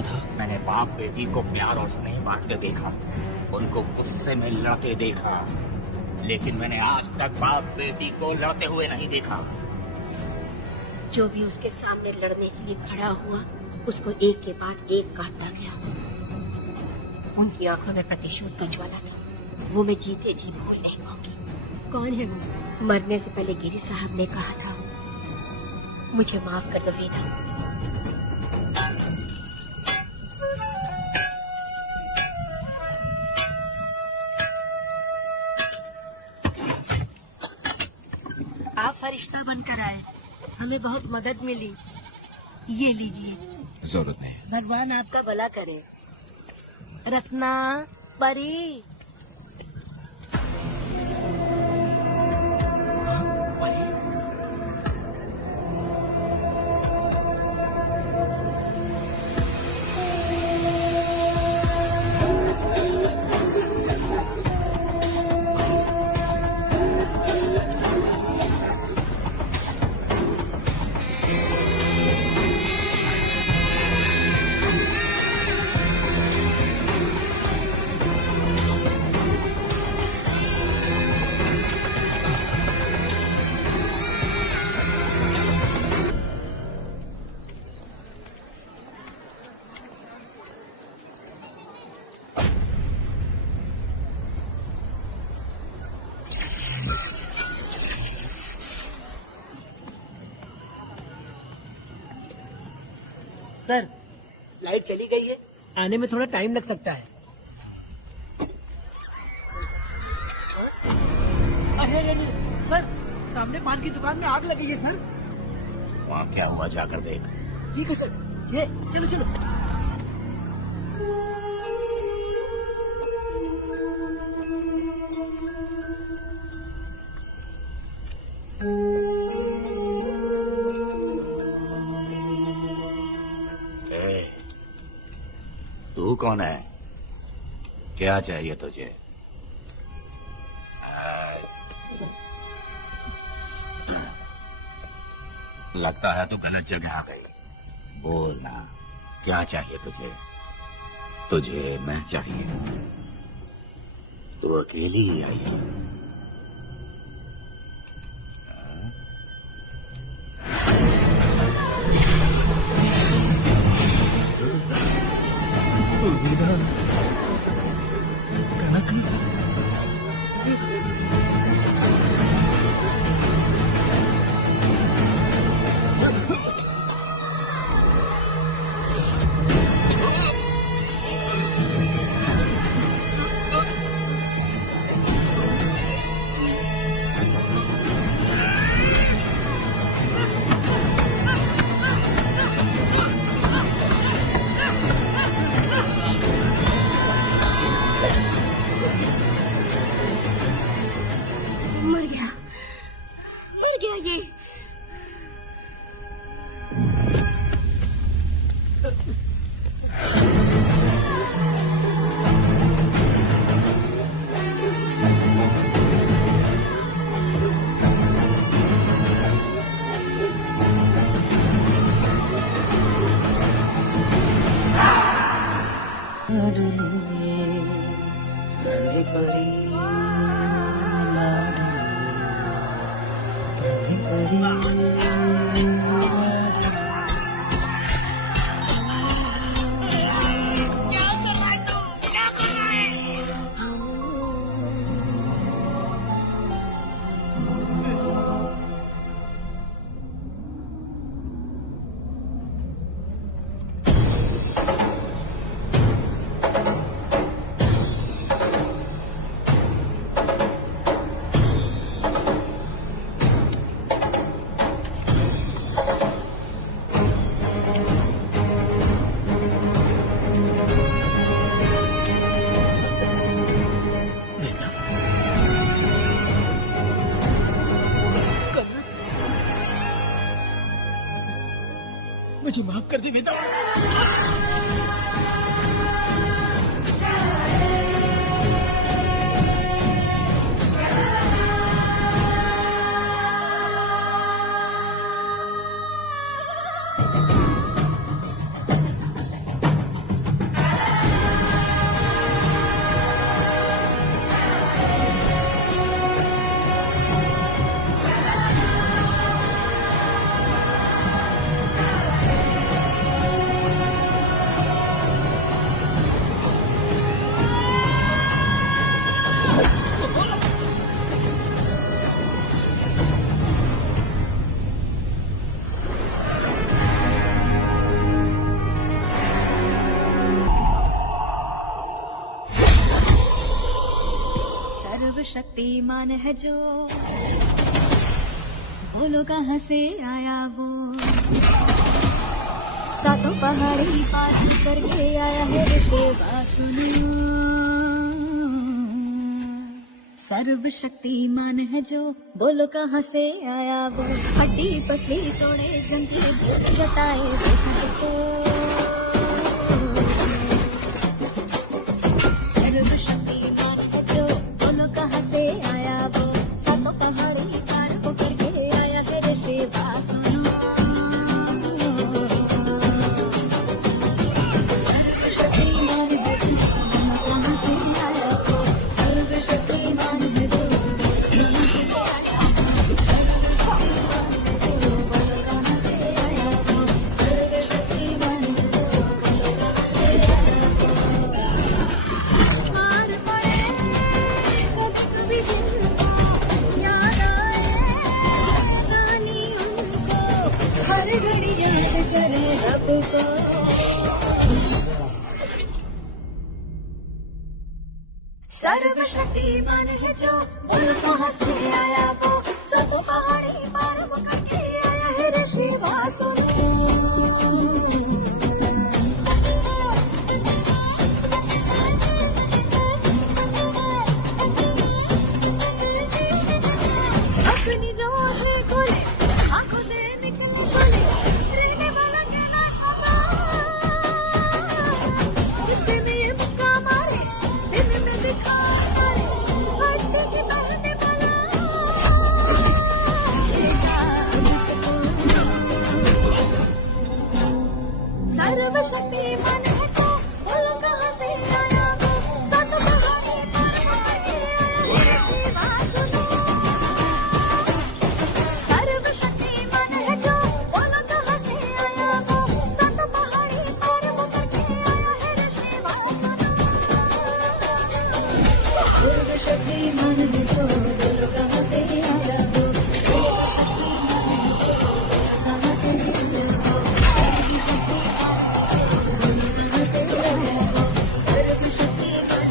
हुआ था? मैंने बाप बेटी को प्यार और स्नेह बांटते देखा, उनको गुस्से में लड़ते देखा, लेकिन मैंने आज तक बाप बेटी को लड़ते हुए नहीं देखा। जो भी उसके सामने लड़ने के लिए खड़ा हुआ, उसको एक के बाद एक काटता गया। उनकी आंखों में प्रतिशोध का ज्वाला था, वो मैं जीते जी भूल नहीं पाऊंगी। कौन है वो? मरने से पहले गिरी साहब ने कहा था, मुझे माफ कर दो वेदा। आप फरिश्ता बनकर आए, हमें बहुत मदद मिली। ये लीजिए। जरूरत नहीं। भगवान आपका भला करे। रत्ना, परी। सर, लाइट चली गई है, आने में थोड़ा टाइम लग सकता है। अरे सर, सामने पान की दुकान में आग लगी है सर। वहाँ क्या हुआ जाकर देख। ठीक है सर, ये चलो चलो। तू कौन है? क्या चाहिए तुझे? लगता है तू गलत जगह आ गई। बोल ना, क्या चाहिए तुझे? तुझे मैं चाहिए। तू अकेली ही आई है। मर गया ये। मुझे माफ कर दे वेदा। सर्वशक्तिमान है जो, बोलो कहाँ से आया वो, सातों पहाड़ी पार करके आया है ऋषि वासुदेव। सर्वशक्तिमान है जो, बोलो कहाँ से आया वो, हड्डी पसली तोड़े जंगी जताए देखो। सर्वशक्तिमान है जो, बोलो कहाँ से आया वो, सातों पहाड़ी पार करके आया है ऋषि वासुदेव। सर्वशक्तिमान है जो, बोलो कहाँ से आया वो, सर्वशक्तिमान है जो, मार पड़े कभी जिनको याद आए कहानी उनको, हर घड़ी याद करे रब को। सर्वशक्तिमान है जो, बोलो कहाँ से आया वो, सब पहाड़ी पार वो करके आया है ऋषि वासुदेव। अपनी जो आंखें खोले, आंखों से निकले शोले, रहने वाला कैलाश का, गुस्से में ये मुक्का मारे, दिन में दिखा मारे, हड्डी की बहने वाला, सर्वशक्तिमान है जो, बोलो कहाँ से आया वो, सात पहाड़ी पार करके आया है ऋषि वासुदेव। सर्वशक्तिमान है जो, बोलो कहाँ से आया वो, सात पहाड़ी पार करके आया है ऋषि वासुदेव। सर्वशक्तिमान है जो, बोलो कहाँ से आया वो, कहाँ से आया वो, सर्वशक्तिमान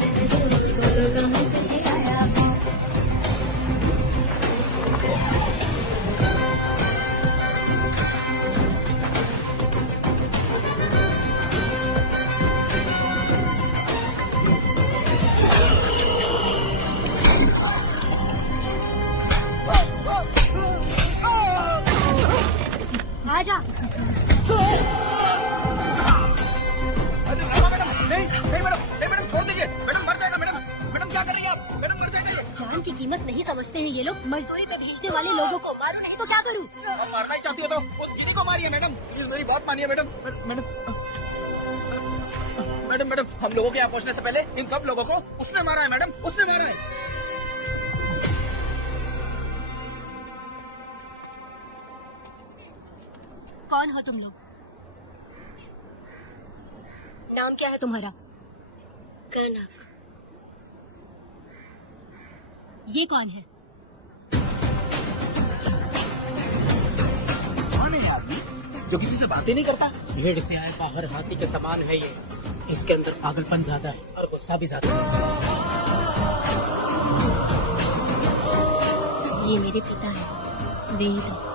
है जो, बोलो कहाँ से आया वो। आजा। मैडम छोड़ दीजिए, मैडम मर जाएगा। मैडम मैडम क्या कर रही है आप? मैडम मर जाएगा ये। जान की कीमत नहीं समझते हैं ये लोग। मजदूरी पे भेजने वाले लोगों को मारो नहीं तो क्या करूं? आप मारना ही चाहती हो तो उस गिनी को मारिए मैडम, प्लीज मेरी बात मानिए मैडम। मैडम मैडम मैडम हम लोगों के यहाँ पहुँचने से पहले इन सब लोगों को उसने मारा है मैडम, उसने मारा है। कौन हो तुम लोग? नाम क्या है तुम्हारा? कनक। ये कौन है? कौन है ये आदमी जो किसी से बातें नहीं करता? भेड़ से आए बाहर हाथी के समान है ये। इसके अंदर पागलपन ज्यादा है और गुस्सा भी ज्यादा है। ये मेरे पिता है, वेद।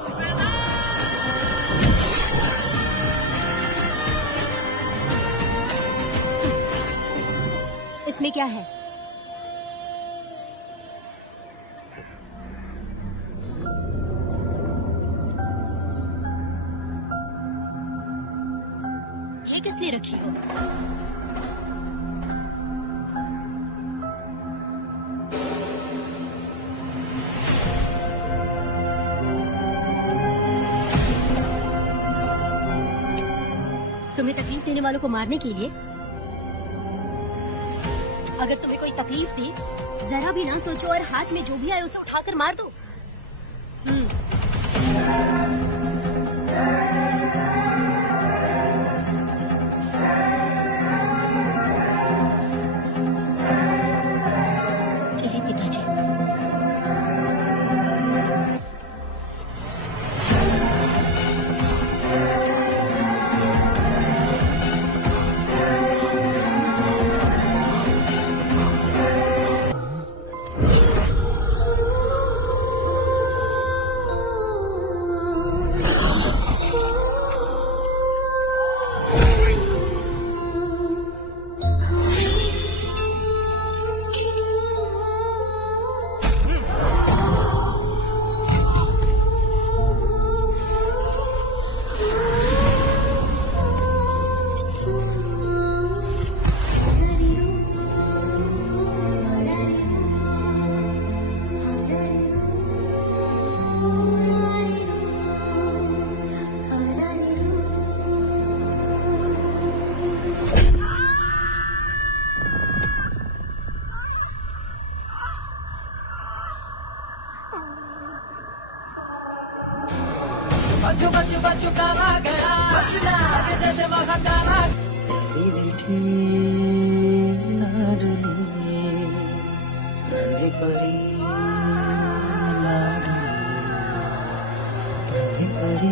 इसमें क्या है? ये किस लिए रखी हो? तुम्हें तकलीफ देने वालों को मारने के लिए? अगर तुम्हें कोई तकलीफ दी, जरा भी ना सोचो और हाथ में जो भी आए उसे उठाकर मार दो। चलिए पिताजी। चुकावा गया बचना जैसे महाकाला बैठी लाडली नन्ही परी लाडली नन्ही परी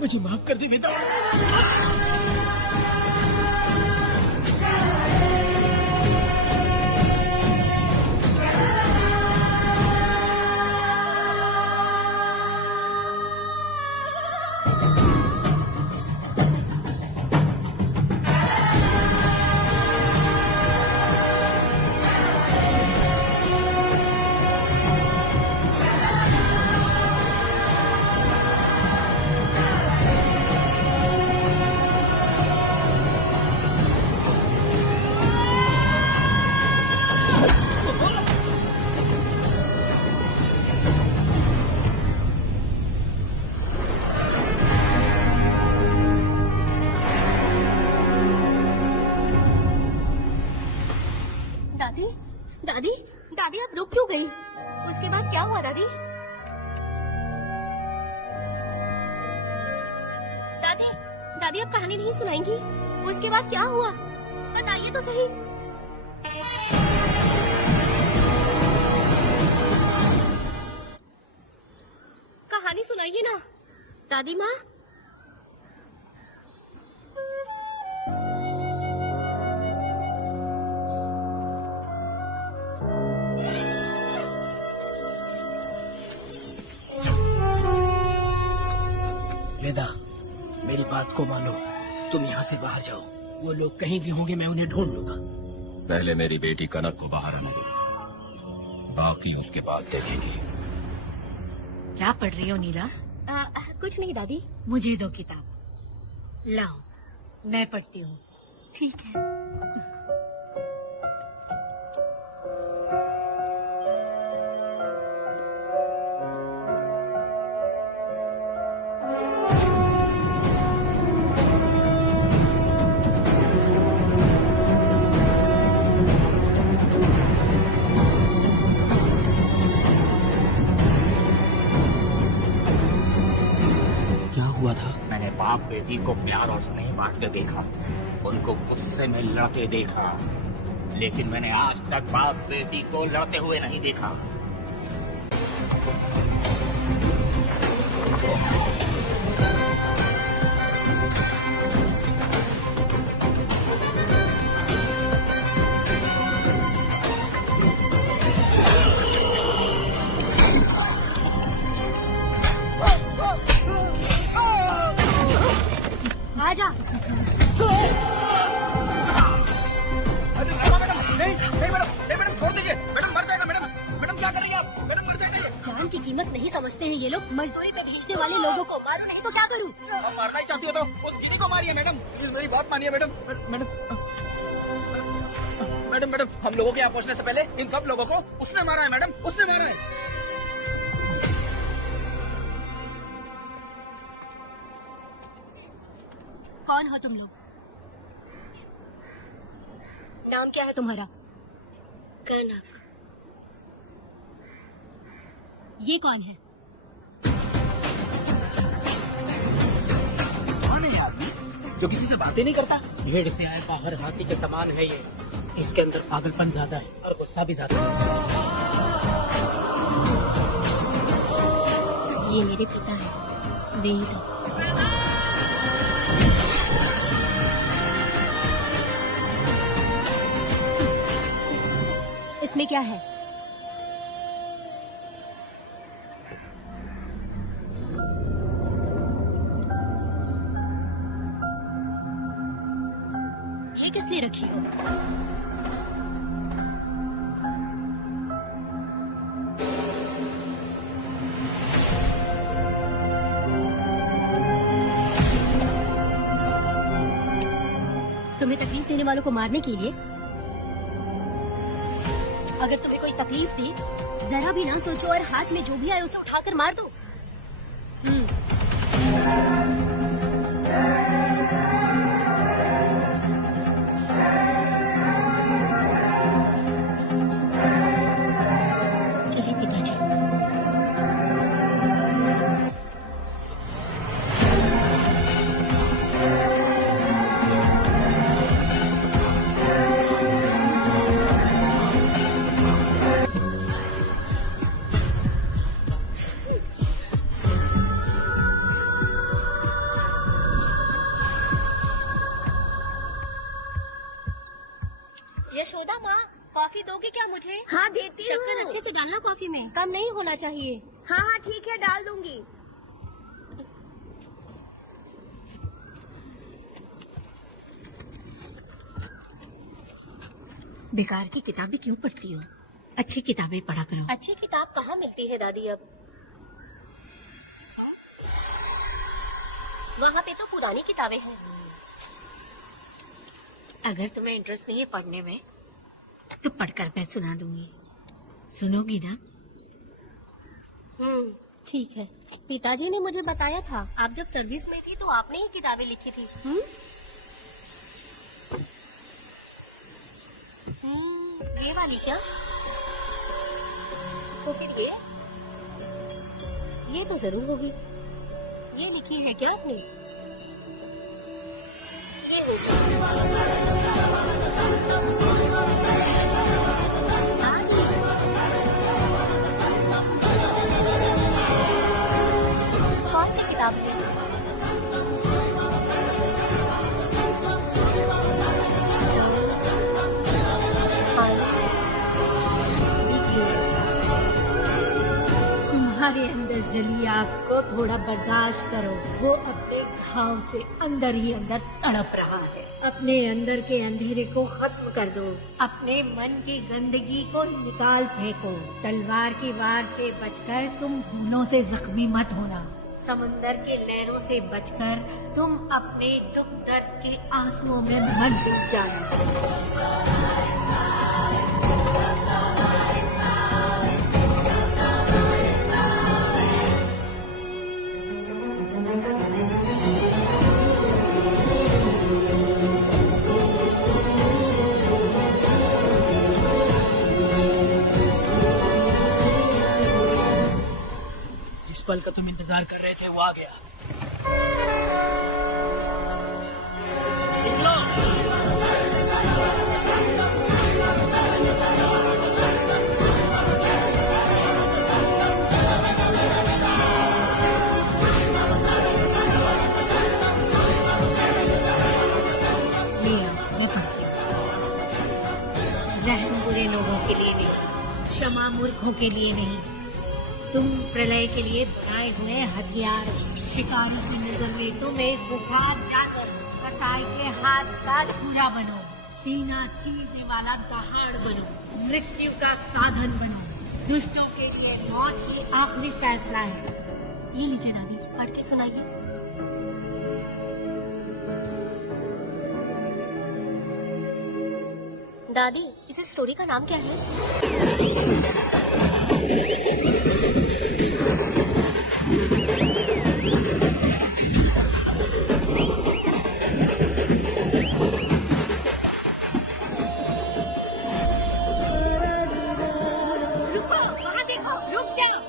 मुझे माफ कर दी बेटा। दादी दादी दादी आप रुक क्यों गई? उसके बाद क्या हुआ दादी? दादी दादी आप कहानी नहीं सुनाएंगी? उसके बाद क्या हुआ बताइए तो सही। कहानी सुनाइए ना दादी माँ। वेदा मेरी बात को मानो, तुम यहाँ से बाहर जाओ। वो लोग कहीं भी होंगे, मैं उन्हें ढूंढ लूंगा। पहले मेरी बेटी कनक को बाहर आने दो, बाकी उसके बाद देखेंगे। क्या पढ़ रही हो नीला? कुछ नहीं दादी। मुझे दो किताब लाओ, मैं पढ़ती हूँ। ठीक है। मैंने बाप बेटी को प्यार और स्नेह बांटते देखा, उनको गुस्से में लड़ते देखा, लेकिन मैंने आज तक बाप बेटी को लड़ते हुए नहीं देखा। आजा। मैडम छोड़ दीजिए, मैडम मर जाएगा। मैडम क्या कर रही है आप? मैडम मर जाएगा। जान की कीमत नहीं समझते हैं ये लोग। मजदूरी पे भेजने वाले लोगों को मारो नहीं तो क्या करूं? मारना ही चाहती हो तो उस गिनी को मारिए मैडम, प्लीज मेरी बात मानिए मैडम। मैडम हम लोगों के यहाँ पहुँचने से पहले इन सब लोगों को उसने मारा है मैडम, उसने मारा है। कौन हो तुम लोग? नाम क्या है तुम्हारा? कनक। ये कौन है? कौन है ये आदमी जो किसी से बातें नहीं करता? भेड़ से आए बाहर हाथी के समान है ये। इसके अंदर पागलपन ज्यादा है और गुस्सा भी ज्यादा है। ये मेरे पिता है वेद। इसमें क्या है? ये किस लिए रखी हो? तुम्हें तकलीफ देने वालों को मारने के लिए? अगर तुम्हें कोई तकलीफ दी, जरा भी ना सोचो और हाथ में जो भी आए उसे उठाकर मार दो। चलिए पिताजी। यशोदा माँ, कॉफी दोगे क्या मुझे? हाँ देती शक्कर हूँ। अच्छे से डालना कॉफी में, कम नहीं होना चाहिए। हाँ हाँ ठीक है, डाल दूंगी। बेकार की किताबें क्यों पढ़ती हो? अच्छी किताबें पढ़ा करो। अच्छी किताब कहाँ मिलती है दादी अब? वहाँ पे तो पुरानी किताबें हैं। अगर तुम्हें इंटरेस्ट नहीं है पढ़ने में तो पढ़कर मैं सुना दूंगी। सुनोगी ना? ठीक है। पिताजी ने मुझे बताया था, आप जब सर्विस में थी तो आपने ही किताबें लिखी थी। ये वाली क्या? तो फिर ये तो जरूर होगी। ये लिखी है क्या आपने? ये होगी। कौन सी किताब है? तुम्हारे अंदर जली आग को थोड़ा बर्दाश्त करो। वो अपने घाव से अंदर ही अंदर तड़प रहा है। अपने अंदर के अंधेरे को खत्म कर दो। अपने मन की गंदगी को निकाल फेंको। तलवार की वार से बचकर तुम भूलों से जख्मी मत होना। समुंदर के लहरों से बचकर तुम अपने दुख दर्द के आंसुओं में मत डूब जाना। जिस पल का तुम इंतजार कर रहे थे वो आ गया। रहम बुरे लोगों के लिए नहीं, क्षमा मूर्खों के लिए नहीं। तुम प्रलय के लिए बनाए हुए हथियार। शिकारी की नजर में तुम एक बुखार जाकर कसाई के हाथ का छुरा बनो। सीना चीरने वाला दहाड़ बनो। मृत्यु का साधन बनो। दुष्टों के लिए मौत ही आखिरी फैसला है। ये लीजिए दादी, पढ़ के सुनाइए। दादी, इस स्टोरी का नाम क्या है? रुको, वहाँ देखो, रुक जाओ।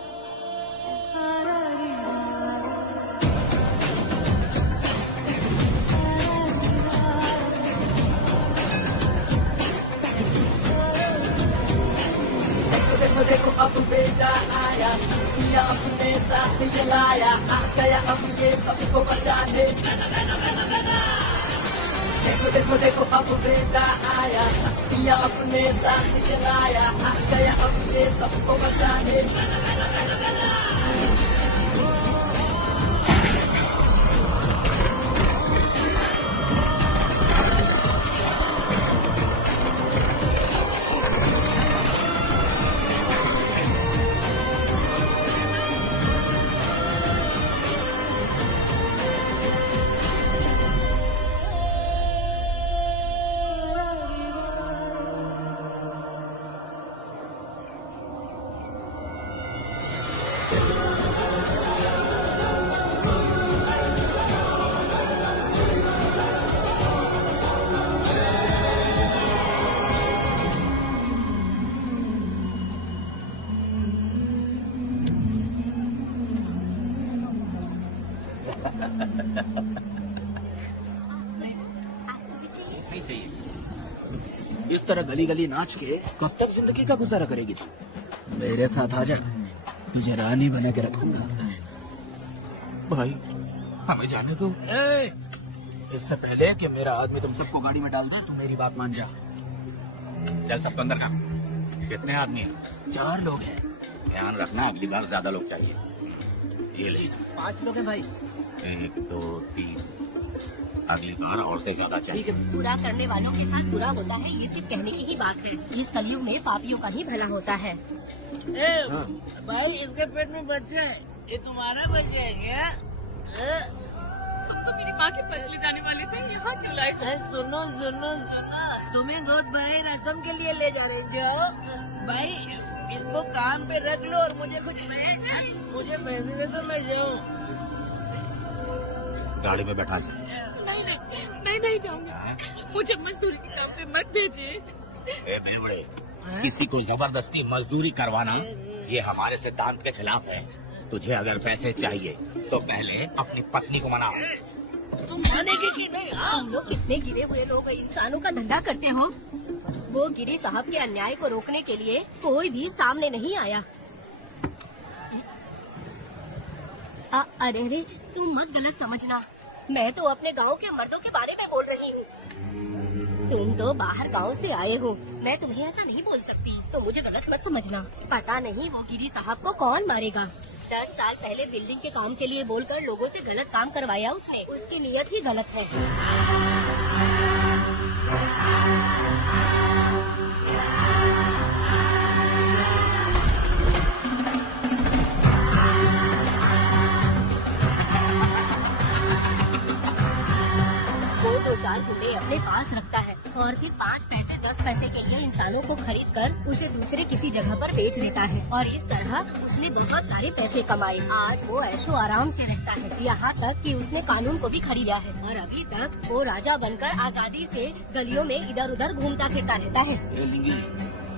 देखो अब बेटा आया, किया अपने साथ जलाया, आ गया अब ये सबको बचाने। देखो देखो देखो अब बेटा आया, किया अपने साथ जलाया, आ गया अब ये सबको बचाने। नहीं चाहिए। इस तरह गली गली नाच के कब तक जिंदगी का गुजारा करेगी तू? मेरे साथ आ जा, तुझे रानी बना के रखूंगा। भाई हमें जाने दो। इससे पहले कि मेरा आदमी तुम सबको गाड़ी में डाल दे, तू मेरी बात मान जा। चल सबको अंदर कर। कितने आदमी हैं? 4 लोग हैं। ध्यान रखना अगली बार ज्यादा लोग चाहिए। ये ले 5 लोग हैं भाई। 1 2 3। अगली बार औरतें ज्यादा चाहिए। बुरा करने वालों के साथ बुरा होता है, ये सिर्फ कहने की ही बात है। इस कलयुग में पापियों का ही भला होता है। भाई इसके पेट में बच्चे हैं, ये तुम्हारा बच्चा है क्या? तो मेरी माँ के पास ले जाने वाले थे, यहाँ क्यों लाए? सुनो सुनो सुनो, तुम्हें गोद भराई रस्म के लिए ले जा रहे थे हो? भाई इसको कान पे रख लो और मुझे मुझे पैसे दे दो, मैं जाऊँ। गाड़ी में बैठा से। नहीं मैं नहीं जाऊंगा, मुझे मजदूरी के काम पे मत भेजिए। ए बेवड़े, किसी को जबरदस्ती मजदूरी करवाना ये हमारे सिद्धांत के खिलाफ है। तुझे अगर पैसे चाहिए तो पहले अपनी पत्नी को मनाओ। तुम मानेगी कि नहीं? तुम लोग कितने गिरे हुए लोग इंसानों का धंधा करते हो। वो गिरी साहब के अन्याय को रोकने के लिए कोई भी सामने नहीं आया। अरे तुम मत गलत समझना, मैं तो अपने गांव के मर्दों के बारे में बोल रही हूँ। तुम तो बाहर गांव से आए हो, मैं तुम्हें ऐसा नहीं बोल सकती, तो मुझे गलत मत समझना। पता नहीं वो गिरी साहब को कौन मारेगा। 10 साल पहले बिल्डिंग के काम के लिए बोलकर लोगों से गलत काम करवाया उसने, उसकी नीयत ही गलत है। वो 2-4 गुंडे अपने पास रखता है और फिर 5 पैसे 10 पैसे के लिए इंसानों को खरीद कर उसे दूसरे किसी जगह पर बेच देता है, और इस तरह उसने बहुत सारे पैसे कमाए। आज वो ऐशो आराम से रहता है, यहाँ तक कि उसने कानून को भी खरीदा है, और अभी तक वो राजा बनकर आजादी से गलियों में इधर उधर घूमता फिरता रहता है।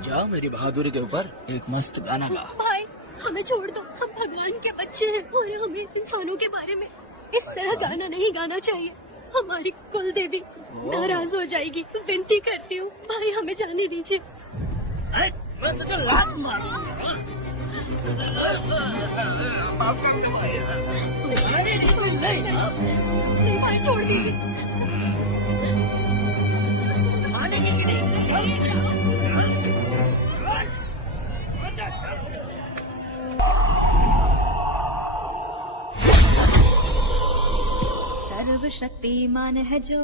जा मेरी बहादुरी के ऊपर एक मस्त गाना गा। भाई हमें छोड़ दो, हम भगवान के बच्चे हैं और हमें इंसानों के बारे में इस तरह गाना नहीं गाना चाहिए। हमारी कुल देवी नाराज हो जाएगी, विनती करती हूँ भाई हमें जाने दीजिए। मैं तुझे लात मारूंगा। नहीं भाई छोड़ दीजिए। मानेगी कि नहीं? सर्वशक्तिमान है जो,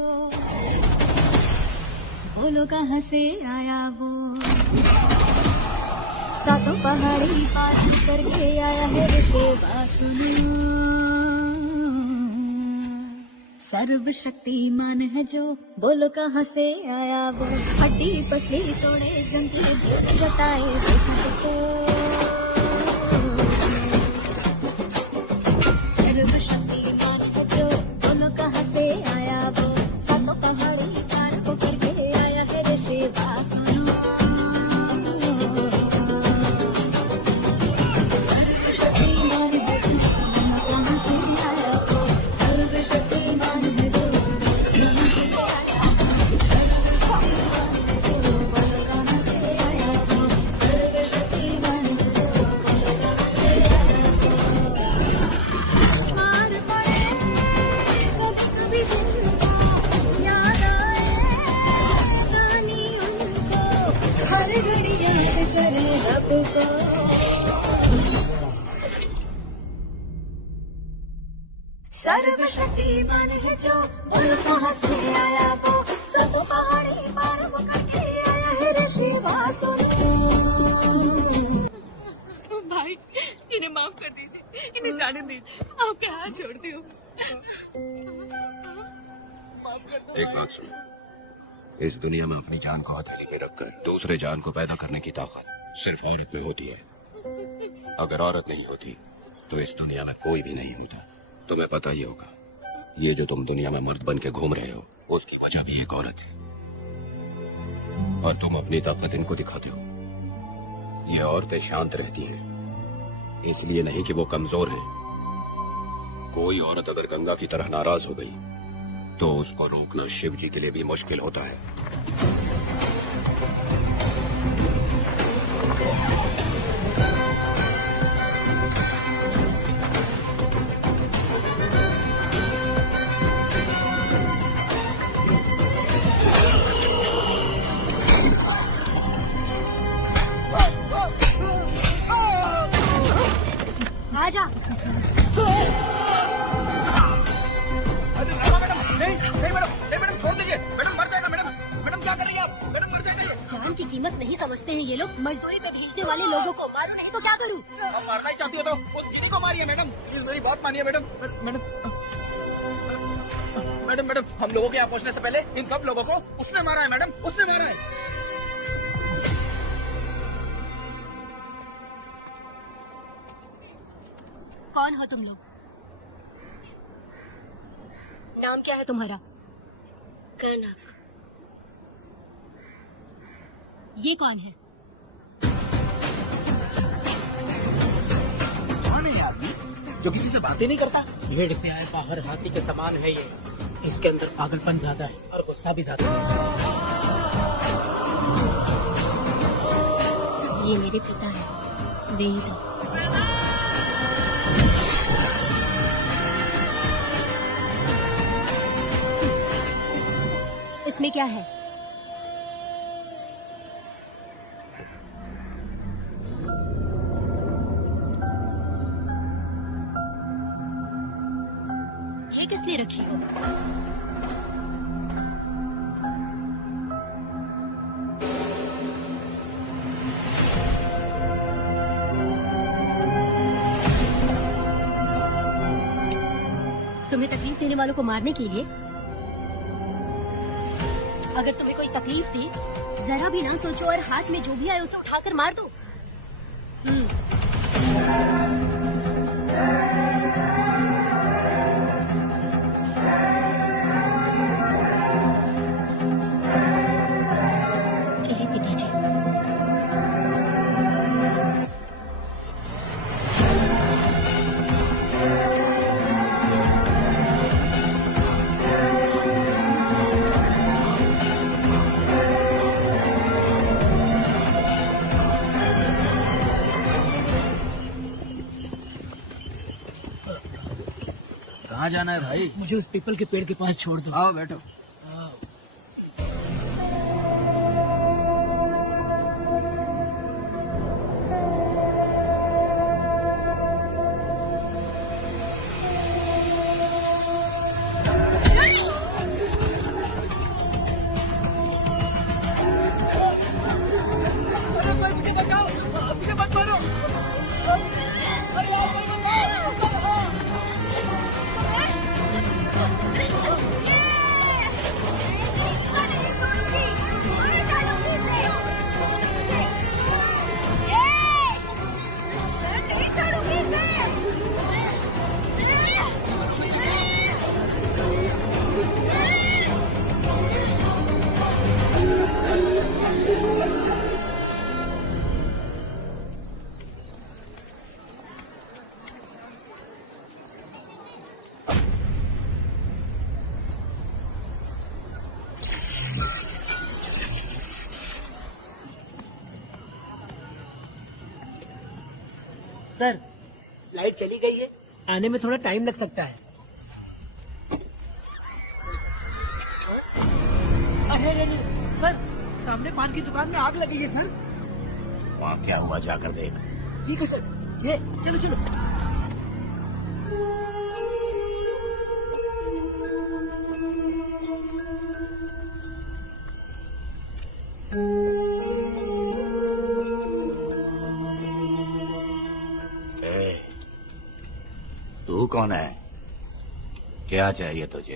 बोलो कहाँ से आया वो। 7 पहाड़ी पार करके आया है ऋषि वासुना। सर्वशक्तिमान है जो, बोलो कहाँ से आया वो। हड्डी पसली तोड़े जंगली भीड़ जताए देखा तो। सर्वशक्तिमान है जो, बोलो कहाँ से आया वो। 7 पहाड़ी पार करके आया है ऋषि वासुना। सर्वशक्तिमान है जो, बोलो कहाँ से आया वो। सर्वशक्तिमान है जो, सर्वशक्तिमान है जो, बोलो कहाँ से आया वो। 7 पहाड़ी पार करके आया है ऋषि वासुना। भाई इन्हें माफ कर दीजिए, इन्हें जाने दीजिए, आपके हाथ छोड़ती हूँ। एक बात सुनो, इस दुनिया में अपनी जान को हथेली में रखकर दूसरे जान को पैदा करने की ताकत सिर्फ औरत में होती है। अगर औरत नहीं होती तो इस दुनिया में कोई भी नहीं होता। तुम्हें पता ही होगा, ये जो तुम दुनिया में मर्द बन के घूम रहे हो उसकी वजह भी एक औरत है, और तुम अपनी ताकत इनको दिखाते हो। ये औरतें शांत रहती हैं, इसलिए नहीं कि वो कमजोर हैं। कोई औरत अगर गंगा की तरह नाराज हो गई तो उसको रोकना शिव जी के लिए भी मुश्किल होता है। आजा। मैडम छोड़ दीजिए। मैडम मर जाएगा। मैडम मैडम क्या कर रही है आप? मैडम मर जाएगा ये। जान की कीमत नहीं समझते हैं ये लोग। मजदूरी पे भेजने वाले लोगों को मारो नहीं तो क्या करूं? आप मारना ही चाहती हो तो उस दीदी को मारिए मैडम। प्लीज मेरी बात मानिए मैडम। मैडम मैडम हम लोगों के यहाँ पहुँचने से पहले इन सब लोगों को उसने मारा है मैडम, उसने मारा है। कौन हो तुम लोग? नाम क्या है तुम्हारा? कनक। ये कौन है? कौन है ये आदमी जो किसी से बातें नहीं करता? भेड़ से आए बाहर हाथी के समान है ये। इसके अंदर पागलपन ज्यादा है और गुस्सा भी ज्यादा है। ये मेरे पिता है, वेद। इसमें क्या है? ये किस लिए रखी हो? तुम्हें तकलीफ देने वालों को मारने के लिए? अगर तुम्हें कोई तकलीफ दी, जरा भी ना सोचो और हाथ में जो भी आए उसे उठाकर मार दो। चलिए पिताजी। कहाँ जाना है भाई? मुझे उस पीपल के पेड़ के पास छोड़ दो। आओ बैठो। सर, लाइट चली गई है। आने में थोड़ा टाइम लग सकता है। अरे सर, सामने पान की दुकान में आग लगी है सर। वहाँ क्या हुआ जाकर देख। ठीक है सर। ये चलो चलो। तू कौन है? क्या चाहिए तुझे?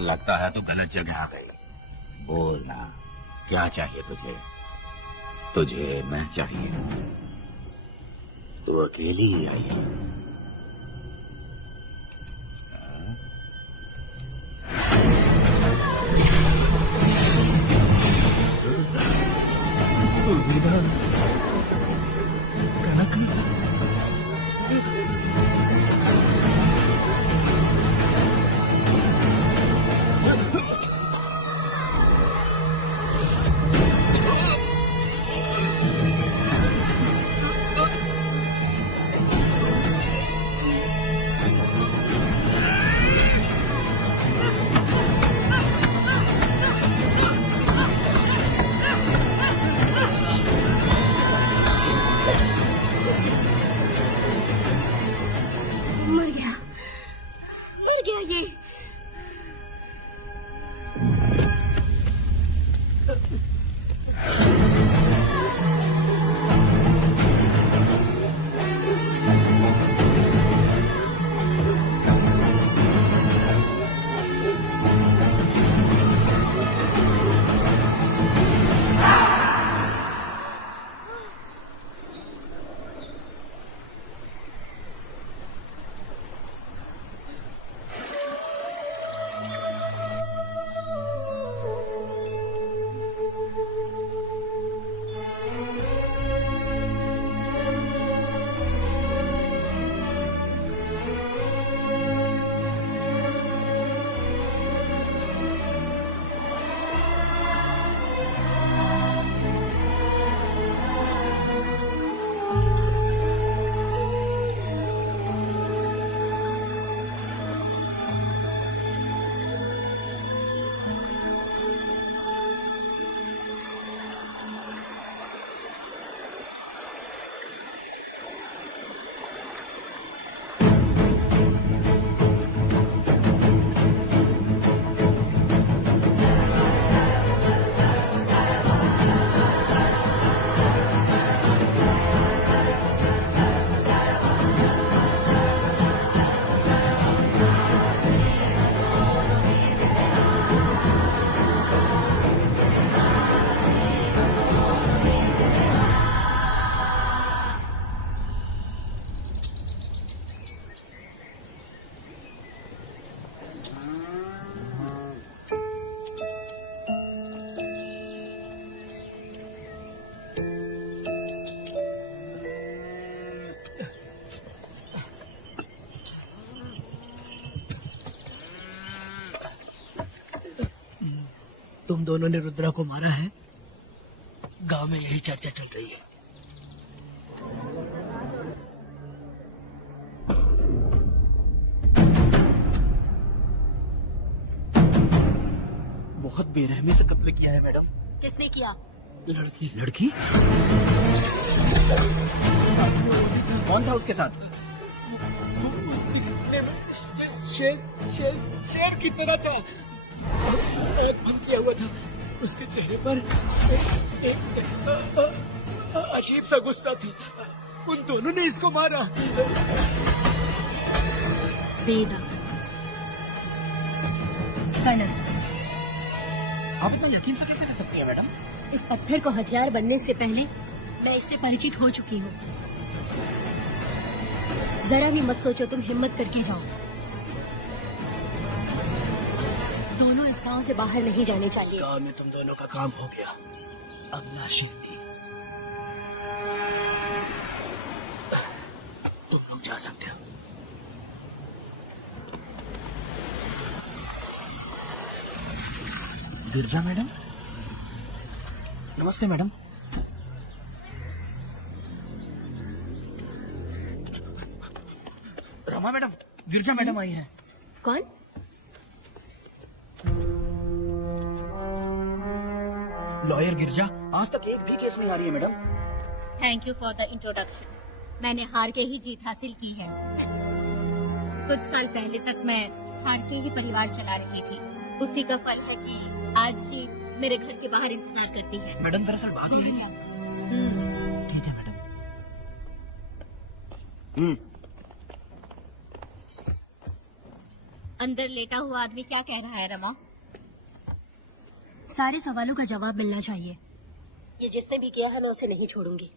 लगता है तो गलत जगह आ गई। बोल ना, क्या चाहिए तुझे? तुझे मैं चाहिए। तू अकेली ही आई है। कनक तुम दोनों ने रुद्रा को मारा है, गांव में यही चर्चा चल रही है। बहुत बेरहमी से कत्ल किया है मैडम। किसने किया? लड़की। लड़की? कौन था उसके साथ? शेर की तरह था, आँख बंद किया हुआ था। उसके चेहरे पर अजीब सा गुस्सा था। उन दोनों ने इसको मारा। आप इतना यकीन से कैसे कर सकती है मैडम? इस पत्थर को हथियार बनने से पहले मैं इससे परिचित हो चुकी हूँ। जरा भी मत सोचो, तुम हिम्मत करके जाओ। दोनों इस गांव से बाहर नहीं जाने चाहिए। गांव में तुम दोनों का काम हो गया, अब नाशिक नहीं। तुम लोग जा सकते हो। गिरजा मैडम, नमस्ते मैडम। रमा मैडम, गिरजा मैडम आई हैं। कौन? लॉयर गिरजा, आज तक एक भी केस नहीं आ रही है madam. Thank you for the introduction. मैंने हार के ही जीत हासिल की है। कुछ साल पहले तक मैं हार के ही परिवार चला रही थी। उसी का फल है कि आज जी मेरे घर के बाहर इंतजार करती है। मैडम दरअसल बात हो रही है। ठीक है मैडम। अंदर लेटा हुआ आदमी क्या कह रहा है रमा? सारे सवालों का जवाब मिलना चाहिए। ये जिसने भी किया है मैं उसे नहीं छोड़ूंगी।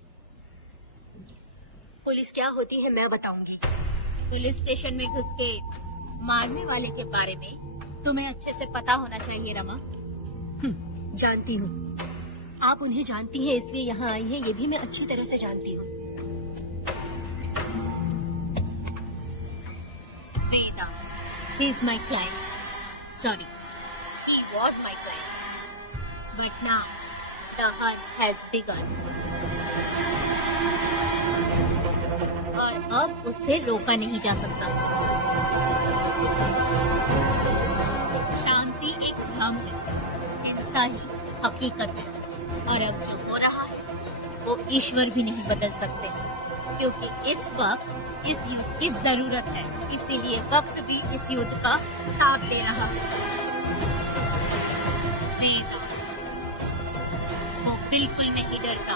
पुलिस क्या होती है मैं बताऊंगी। पुलिस स्टेशन में घुस के मारने वाले के बारे में तुम्हें अच्छे से पता होना चाहिए रमा। जानती हूँ। आप उन्हें जानती हैं इसलिए यहाँ आई हैं, ये भी मैं अच्छी तरह से जानती हूँ। वेदा, he is my client. Sorry, he was my client. But now the hunt has begun. और अब उससे रोका नहीं जा सकता। शांति एक भ्रम है, हिंसा ही हकीकत है। और अब जो हो रहा है वो ईश्वर भी नहीं बदल सकते, क्योंकि इस वक्त इस युद्ध की जरूरत है। इसीलिए वक्त भी इस युद्ध का साथ दे रहा है। वेदा, वो बिल्कुल नहीं डरता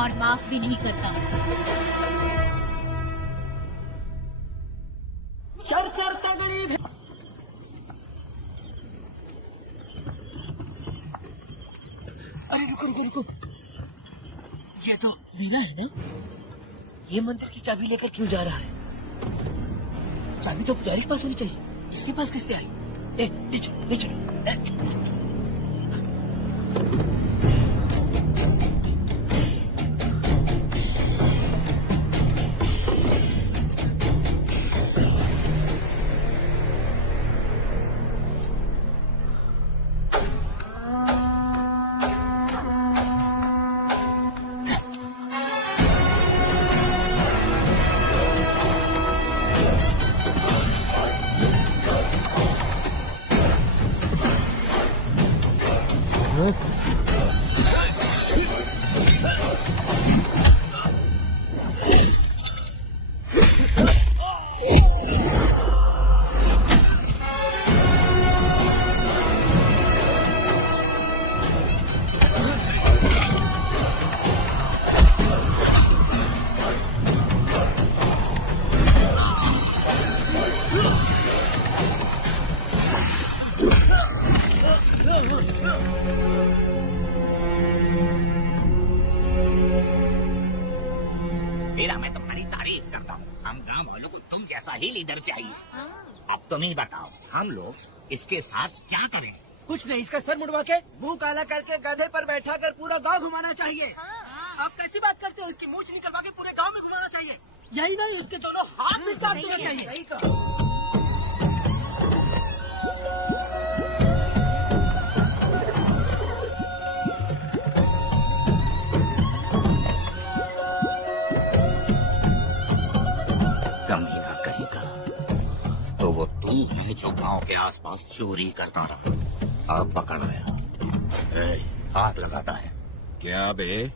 और माफ भी नहीं करता। चर तगड़ी अरे रुको, ये तो वीरा है ना? ये मंदिर की चाबी लेकर क्यों जा रहा है? चाबी तो पुजारी के पास होनी चाहिए, इसके पास कैसे आई? ले चलो। मैं तुम्हारी तारीफ करता हूँ। हम गाँव वालों को तुम जैसा ही लीडर चाहिए। अब तुम ही बताओ, हम लोग इसके साथ क्या करें? कुछ नहीं, इसका सर मुड़वा के मुंह काला करके गधे पर बैठा कर पूरा गांव घुमाना चाहिए। आप कैसी बात करते हो? इसकी मूंछ निकलवा के पूरे गांव में घुमाना चाहिए। यही नहीं, इसके दोनों हाथ भी काट देना चाहिए। सही कहा। तू है जो गांव के आसपास चोरी करता रहा, अब पकड़ आया। ए, हाथ लगाता है। क्या बे,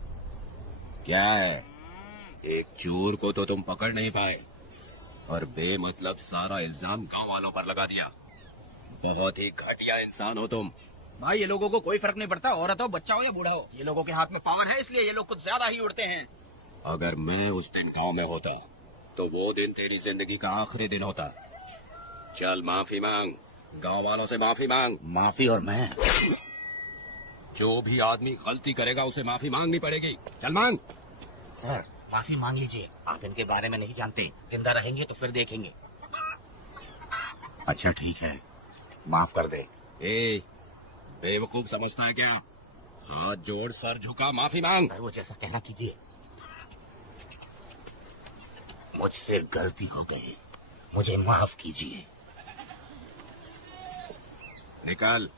क्या है? एक चोर को तो तुम पकड़ नहीं पाए और बेमतलब सारा इल्जाम गांव वालों पर लगा दिया। बहुत ही घटिया इंसान हो तुम। भाई ये लोगों को कोई फर्क नहीं पड़ता, औरत हो, बच्चा हो या बूढ़ा हो। ये लोगों के हाथ में पावर है, इसलिए ये लोग कुछ ज्यादा ही उड़ते हैं। अगर मैं उस दिन गांव में होता तो वो दिन तेरी जिंदगी का आखिरी दिन होता। चल माफी मांग, गांव वालों से माफी मांग। माफी और मैं? जो भी आदमी गलती करेगा उसे माफी मांगनी पड़ेगी। चल मांग। सर माफी मांग लीजिए, आप इनके बारे में नहीं जानते। जिंदा रहेंगे तो फिर देखेंगे। अच्छा ठीक है, माफ कर दे। ए, बेवकूफ समझता है क्या? हाथ जोड़, सर झुका, माफी मांग। वो जैसा कहना कीजिए। मुझसे गलती हो गई, मुझे माफ कीजिए। निकल।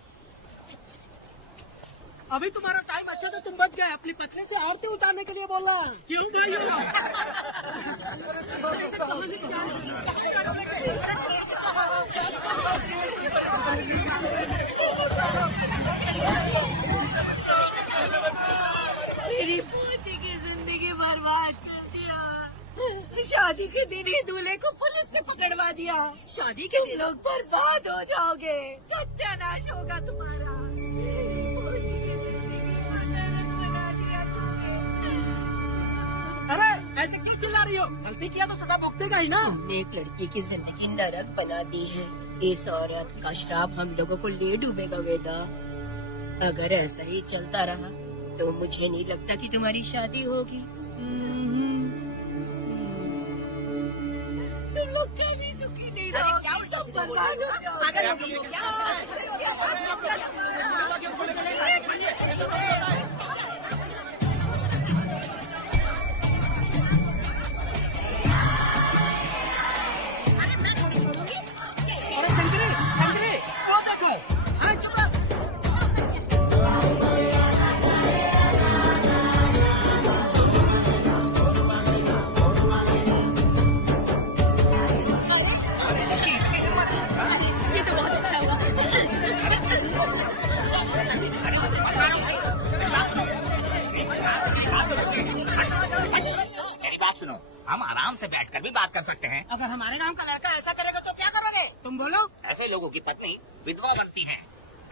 अभी तुम्हारा टाइम अच्छा था, तुम बच गए। अपनी पत्नी से आरती उतारने के लिए बोला। क्यों भाई? मेरी पोती की जिंदगी बर्बाद कर दिया। शादी के दिन ही दूल्हे को पुलिस से पकड़वा दिया। शादी के दिन लोग बर्बाद हो जाओगे, सत्यानाश होगा तुम्हारा। मेरी पोती की जिंदगी को नरक बना दिया तुमने। अरे ऐसे क्यों चिल्ला रही हो? गलती किया तो सजा भुगतेगा ही ना। हमने एक लड़की की जिंदगी नरक बना दी है। इस औरत का श्राप हम लोगों को ले डूबेगा वेदा। अगर ऐसा ही चलता रहा तो मुझे नहीं लगता कि तुम्हारी शादी होगी। तुम लोग कभी सुखी नहीं रहोगे, सब बर्बाद हो जाओगे। अरे शंकरी, शंकरी, वो देखो। हाँ चुप रहो। ये तो बहुत अच्छा हुआ। मेरी बात सुनो, हम आराम से बैठकर भी बात कर सकते हैं। अगर हमारे गांव का लड़का ऐसा करेगा तो क्या करोगे? तुम बोलो। ऐसे लोगों की पत्नी विधवा बनती है।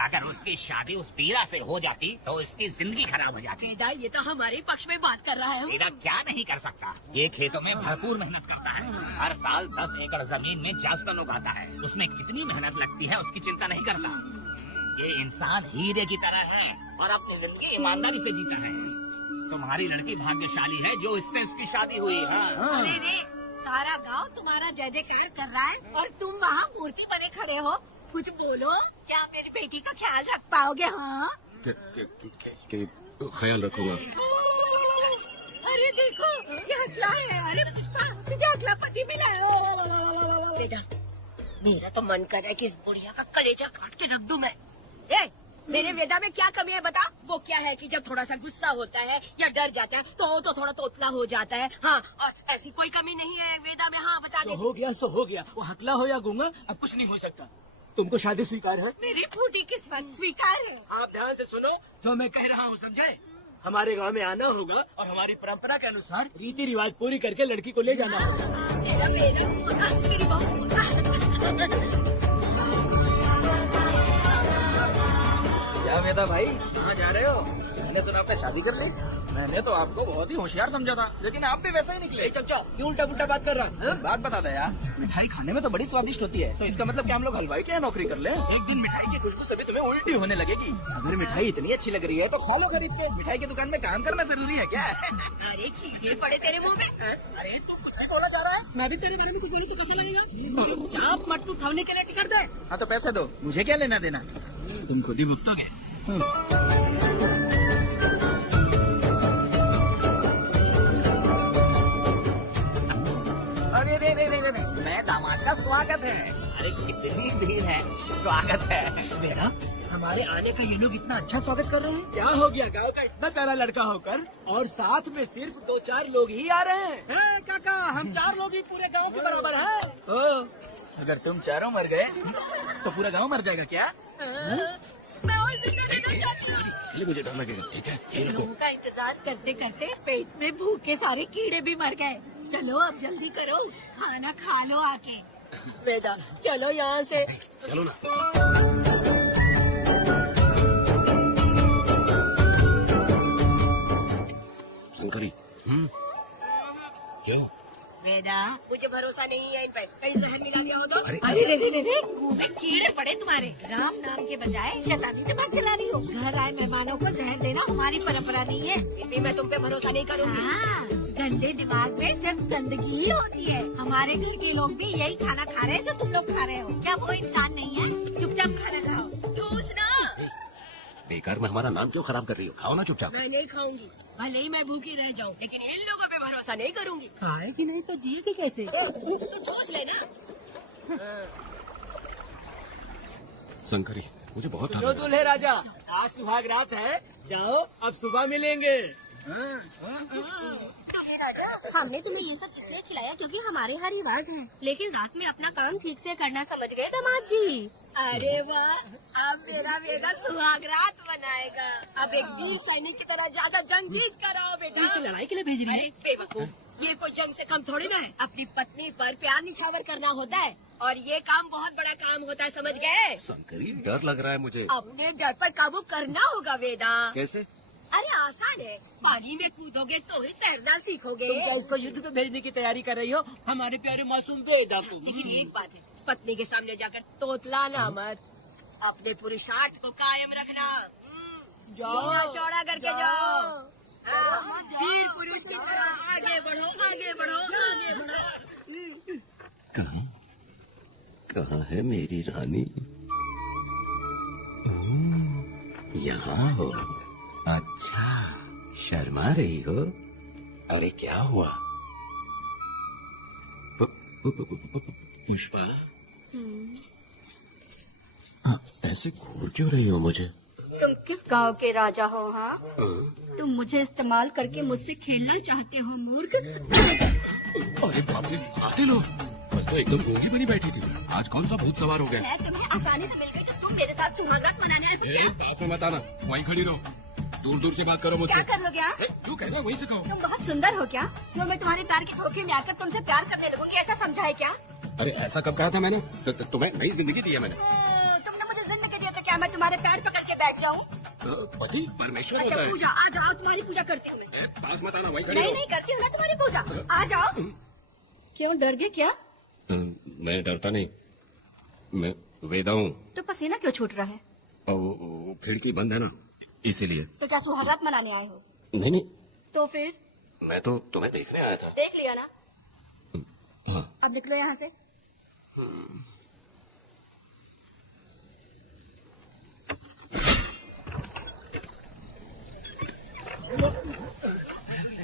अगर उसकी शादी उस पीरा से हो जाती तो इसकी जिंदगी खराब हो जाती। वेदा, ये तो हमारे पक्ष में बात कर रहा है। पीरा क्या नहीं कर सकता? ये खेतों में भरपूर मेहनत करता है। हर साल 10 एकड़ जमीन में जासवन उगाता है। उसमें कितनी मेहनत लगती है उसकी चिंता नहीं करता। ये इंसान हीरे की तरह है और अपनी जिंदगी ईमानदारी से जीता है। तुम्हारी लड़की भाग्यशाली है जो इससे उसकी शादी हुई। हाँ। अरे रे, सारा गांव तुम्हारा जय जयकार कर रहा है और तुम वहाँ मूर्ति बने खड़े हो। कुछ बोलो, क्या मेरी बेटी का ख्याल रख पाओगे? हाँ, ख्याल रखूंगा। अरे देखो, ये हकला है। अरे पुष्पा, तुझे हकला पति मिला है। बेटा, मेरा तो मन कर रहा है कि इस बुढ़िया का कलेजा काट के रख दूं मैं। ए, मेरे वेदा में क्या कमी है बता? वो क्या है कि जब थोड़ा सा गुस्सा होता है या डर जाता है तो थोड़ा तोतला हो जाता है। हाँ, और ऐसी कोई कमी नहीं है वेदा में। हाँ, बता दे। हो गया सो हो गया। वो हकला हो या गूंगा, अब कुछ नहीं हो सकता। तुमको शादी स्वीकार है? मेरी फूटी किस्मत स्वीकार है। आप ध्यान से सुनो जो मैं कह रहा हूँ, समझे? हमारे गांव में आना होगा और हमारी परंपरा के अनुसार रीति रिवाज पूरी करके लड़की को ले जाना होगा। मेरी बहू। क्या वेदा भाई, कहाँ जा रहे हो? मैंने सुना आपने शादी कर ली। मैंने तो आपको बहुत ही होशियार समझा था, लेकिन आप भी वैसा ही निकले। चचा, ये उल्टा पुल्टा बात कर रहा है। बात बता दे यार, मिठाई खाने में तो बड़ी स्वादिष्ट होती है, तो इसका मतलब क्या हम लोग हलवाई क्या नौकरी कर ले? एक दिन मिठाई की खुशबू से भी तुम्हें उल्टी होने लगेगी। अगर मिठाई इतनी अच्छी लग रही है तो खा लो खरीद के। मिठाई की दुकान में काम करना जरूरी है क्या? अरे ये पड़े तेरे मुंह में। अरे तू कुछ नहीं बोला जा रहा है। मैं भी तेरे बारे में कुछ बोलूं तो कैसा लगेगा? चुपचाप मट्टू थावने के लिए टिकट दे। हाँ तो पैसे दो, मुझे क्या लेना देना, तुम खुद ही भुगतोगे। अरे मैं दामाद का स्वागत है। अरे कितनी भीड़ है, स्वागत है। मेरा हमारे आने का ये लोग इतना अच्छा स्वागत कर रहे हैं। क्या हो गया गांव का इतना प्यारा लड़का होकर और साथ में सिर्फ 2-4 लोग ही आ रहे हैं। काका, हम 4 लोग ही पूरे गांव के बराबर हैं। अगर तुम चारों मर गए तो पूरा गांव मर जाएगा क्या? मैं और जिंदा रहना चाहती हूँ। पहले मुझे डर लगेगा, ठीक है? ये रखो। लोगों का इंतजार करते करते पेट में भूख के सारे कीड़े भी मर गए। चलो अब जल्दी करो, खाना खा लो आके। वेदा चलो यहाँ से। चलो ना। शंकरी, क्यों? वेदा मुझे भरोसा नहीं है इन पे, कहीं जहर मिला दिया हो तो। अरे रे रे रे, मुंह में कीड़े पड़े तुम्हारे। राम नाम के बजाय शैतानी दिमाग चला रही हो। घर आए मेहमानों को जहर देना हमारी परंपरा नहीं है, फिर भी मैं तुम पे भरोसा नहीं करूँगी। हाँ, गंदे दिमाग में सिर्फ गंदगी ही होती है। हमारे घर के लोग भी यही खाना खा रहे हैं जो तुम लोग खा रहे हो। क्या वो इंसान नहीं है? चुपचाप खाना खाओ। दूसरा, बेकार में हमारा नाम क्यों खराब कर रही हो? खाओ ना चुपचाप। मैं नहीं खाऊंगी, भले ही मैं भूखी रह जाऊं, लेकिन इन लोगों पे भरोसा नहीं करूंगी। खाएगी नहीं तो जिएगी कैसे? तो सोच लेना। शंकरी, मुझे बहुत जो दूल्हे राजा, आज सुहाग रात है, जाओ अब सुबह मिलेंगे। राजा, हमने तुम्हें ये सब इसलिए खिलाया क्योंकि हमारे यहाँ रिवाज है, लेकिन रात में अपना काम ठीक से करना समझ गए दामाद जी। अरे वाह, अब मेरा बेटा सुहागरात मनाएगा। अब एक वीर सैनिक की तरह ज्यादा जंग जीत कर आओ बेटा। इसे लड़ाई के लिए भेज रही है? बेवकूफ, ये कोई जंग से कम थोड़ी ना है। अपनी पत्नी पर प्यार निछावर करना होता है, और ये काम बहुत बड़ा काम होता है, समझ गए? शंकरी, डर लग रहा है मुझे। अपने डर पर काबू करना होगा वेदा। कैसे? अरे आसान है, पानी में कूदोगे तो ही तैरना सीखोगे। तुम क्या इसको युद्ध पे भेजने की तैयारी कर रही हो? हमारे प्यारे मासूम वेदा को। लेकिन एक बात है, पत्नी के सामने जाकर तोतलाना मत, अपने पुरुषार्थ को कायम रखना। जाओ चौड़ा करके जाओ, वीर पुरुष की तरह आगे बढ़ो, आगे बढ़ो, आगे बढ़ो। कहाँ कहाँ है मेरी रानी? यहाँ हो? अच्छा, शर्मा रही हो? अरे क्या हुआ? पुष्पा, ऐसे घूर क्यों रही हो मुझे? तुम किस गांव के राजा हो? हाँ, तुम मुझे इस्तेमाल करके मुझसे खेलना चाहते हो मूर्ख। अरे बाप रे, आते लो। कल तो एकदम गूंगी बनी बैठी थी, आज कौन सा भूत सवार हो गया? मैं तुम्हें आसानी से मिल गई तो तुम मेरे साथ सुहागरात मनाने आए हो क्या? पास में मत आना, वहीं खड़ी रहो। दूर दूर से बात करो मुझसे। क्या कर लोगे आप? जो कह रहे हो वहीं से कहो। तुम बहुत सुंदर हो क्या, जो मैं तुम्हारे प्यार के धोखे में आकर तुमसे प्यार करने लगूंगी, ऐसा समझा है क्या? अरे ऐसा कब कहा था मैंने? तुम्हें नई जिंदगी दी है मैंने। तुमने मुझे जिंदगी दिया तो क्या मैं तुम्हारे पैर पकड़ के बैठ जाऊँ? पति परमेश्वर अच्छा होता है। पूजा, आ जाओ, तुम्हारी पूजा करती हूँ मैं। पास मत आना, वहीं खड़ी नहीं रहो। नहीं करती हूँ ना तुम्हारी पूजा, आ जाओ। क्यों डर गए क्या? मैं डरता नहीं, मैं वेदा हूँ। तो पसीना क्यों छूट रहा है? वो खिड़की बंद है ना, इसीलिए। तो क्या सुहागरात मनाने आए हो? नहीं नहीं, तो फिर मैं तो तुम्हें देखने आया था। देख लिया ना, हाँ। अब निकलो यहाँ से।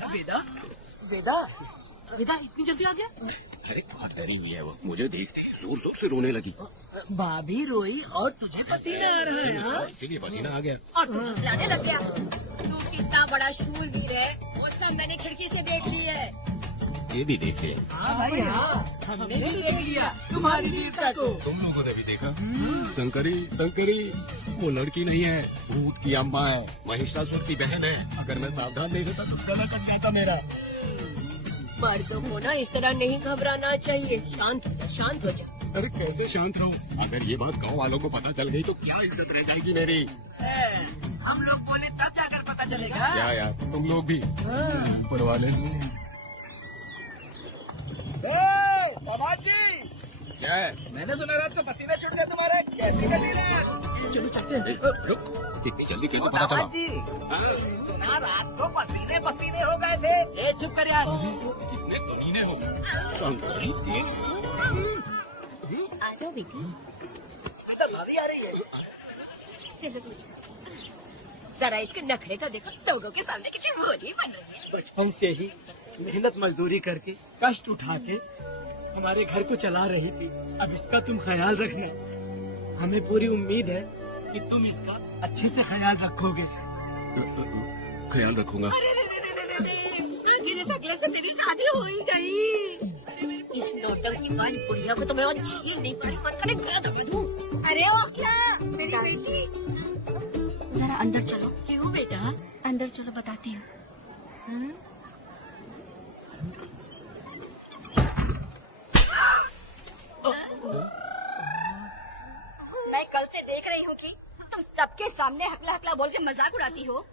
वेदा, वेदा, वेदा इतनी जल्दी आ गया? अरे बहुत डरी हुई है वो, मुझे देखते ही जोर जोर से रोने लगी। भाभी रोई और तुझे पसीना आ रहा है? हाँ? इसीलिए पसीना आ गया। और तू लाने लग गया। तू कितना बड़ा शूरवीर है, वो सब मैंने खिड़की से देख ली है। ये भी देखे। हाँ भाई हाँ, हमने भी देख लिया तुम्हारी वीरता को। तुम लोगों ने भी देखा? शंकरी, शंकरी, वो लड़की नहीं है, भूत की अम्मा है, महिषासुर की बहन है। अगर मैं सावधान नहीं रहता तो गला कट जाता मेरा। मर्दों को ना इस तरह नहीं घबराना चाहिए, शांत हो जा, शांत हो जा। अरे कैसे शांत रहूं? अगर ये बात गांव वालों को पता चल गई तो क्या इज्जत रह जाएगी मेरी? हम लोग बोले तब जाकर पता चलेगा। क्या यार, तुम लोग भी ऊपर वाले। दामाद जी, क्या है? मैंने सुना रात को पसीने छूट गए तुम्हारे, कैसे कटी रात? चलो चलते हैं। रुक, इतनी जल्दी कैसे पता चला? दामाद जी, सुना रात को पसीने पसीने हो गए थे। ए चुप कर यार। कितने कमीने हो शंकरी, आ जाओ बेटी, भाभी आ रही है। चलो। जरा इसके नखरे तो देखो, लोगों के सामने कितनी भोली बन रही है। बचपन से ही मेहनत मजदूरी करके कष्ट उठा के हमारे घर को चला रही थी। अब इसका तुम ख्याल रखना, हमें पूरी उम्मीद है कि तुम इसका अच्छे से ख्याल रखोगे। ख्याल रखूंगा। अरे रे रे रे रे रे, मेरे सकले से तेरी शादी हो ही गई। अरे मेरे इस नौटंकी वाली बुढ़िया को तो मैं और झेल नहीं पा रही। मन करे गला दबा दूं। अरे ओ क्या मेरी बेटी, जरा अंदर चलो। क्यों बेटा? अंदर चलो बताती हूँ। मैं कल से देख रही हूँ कि तुम सबके सामने हकला हकला बोल के मजाक उड़ाती हो।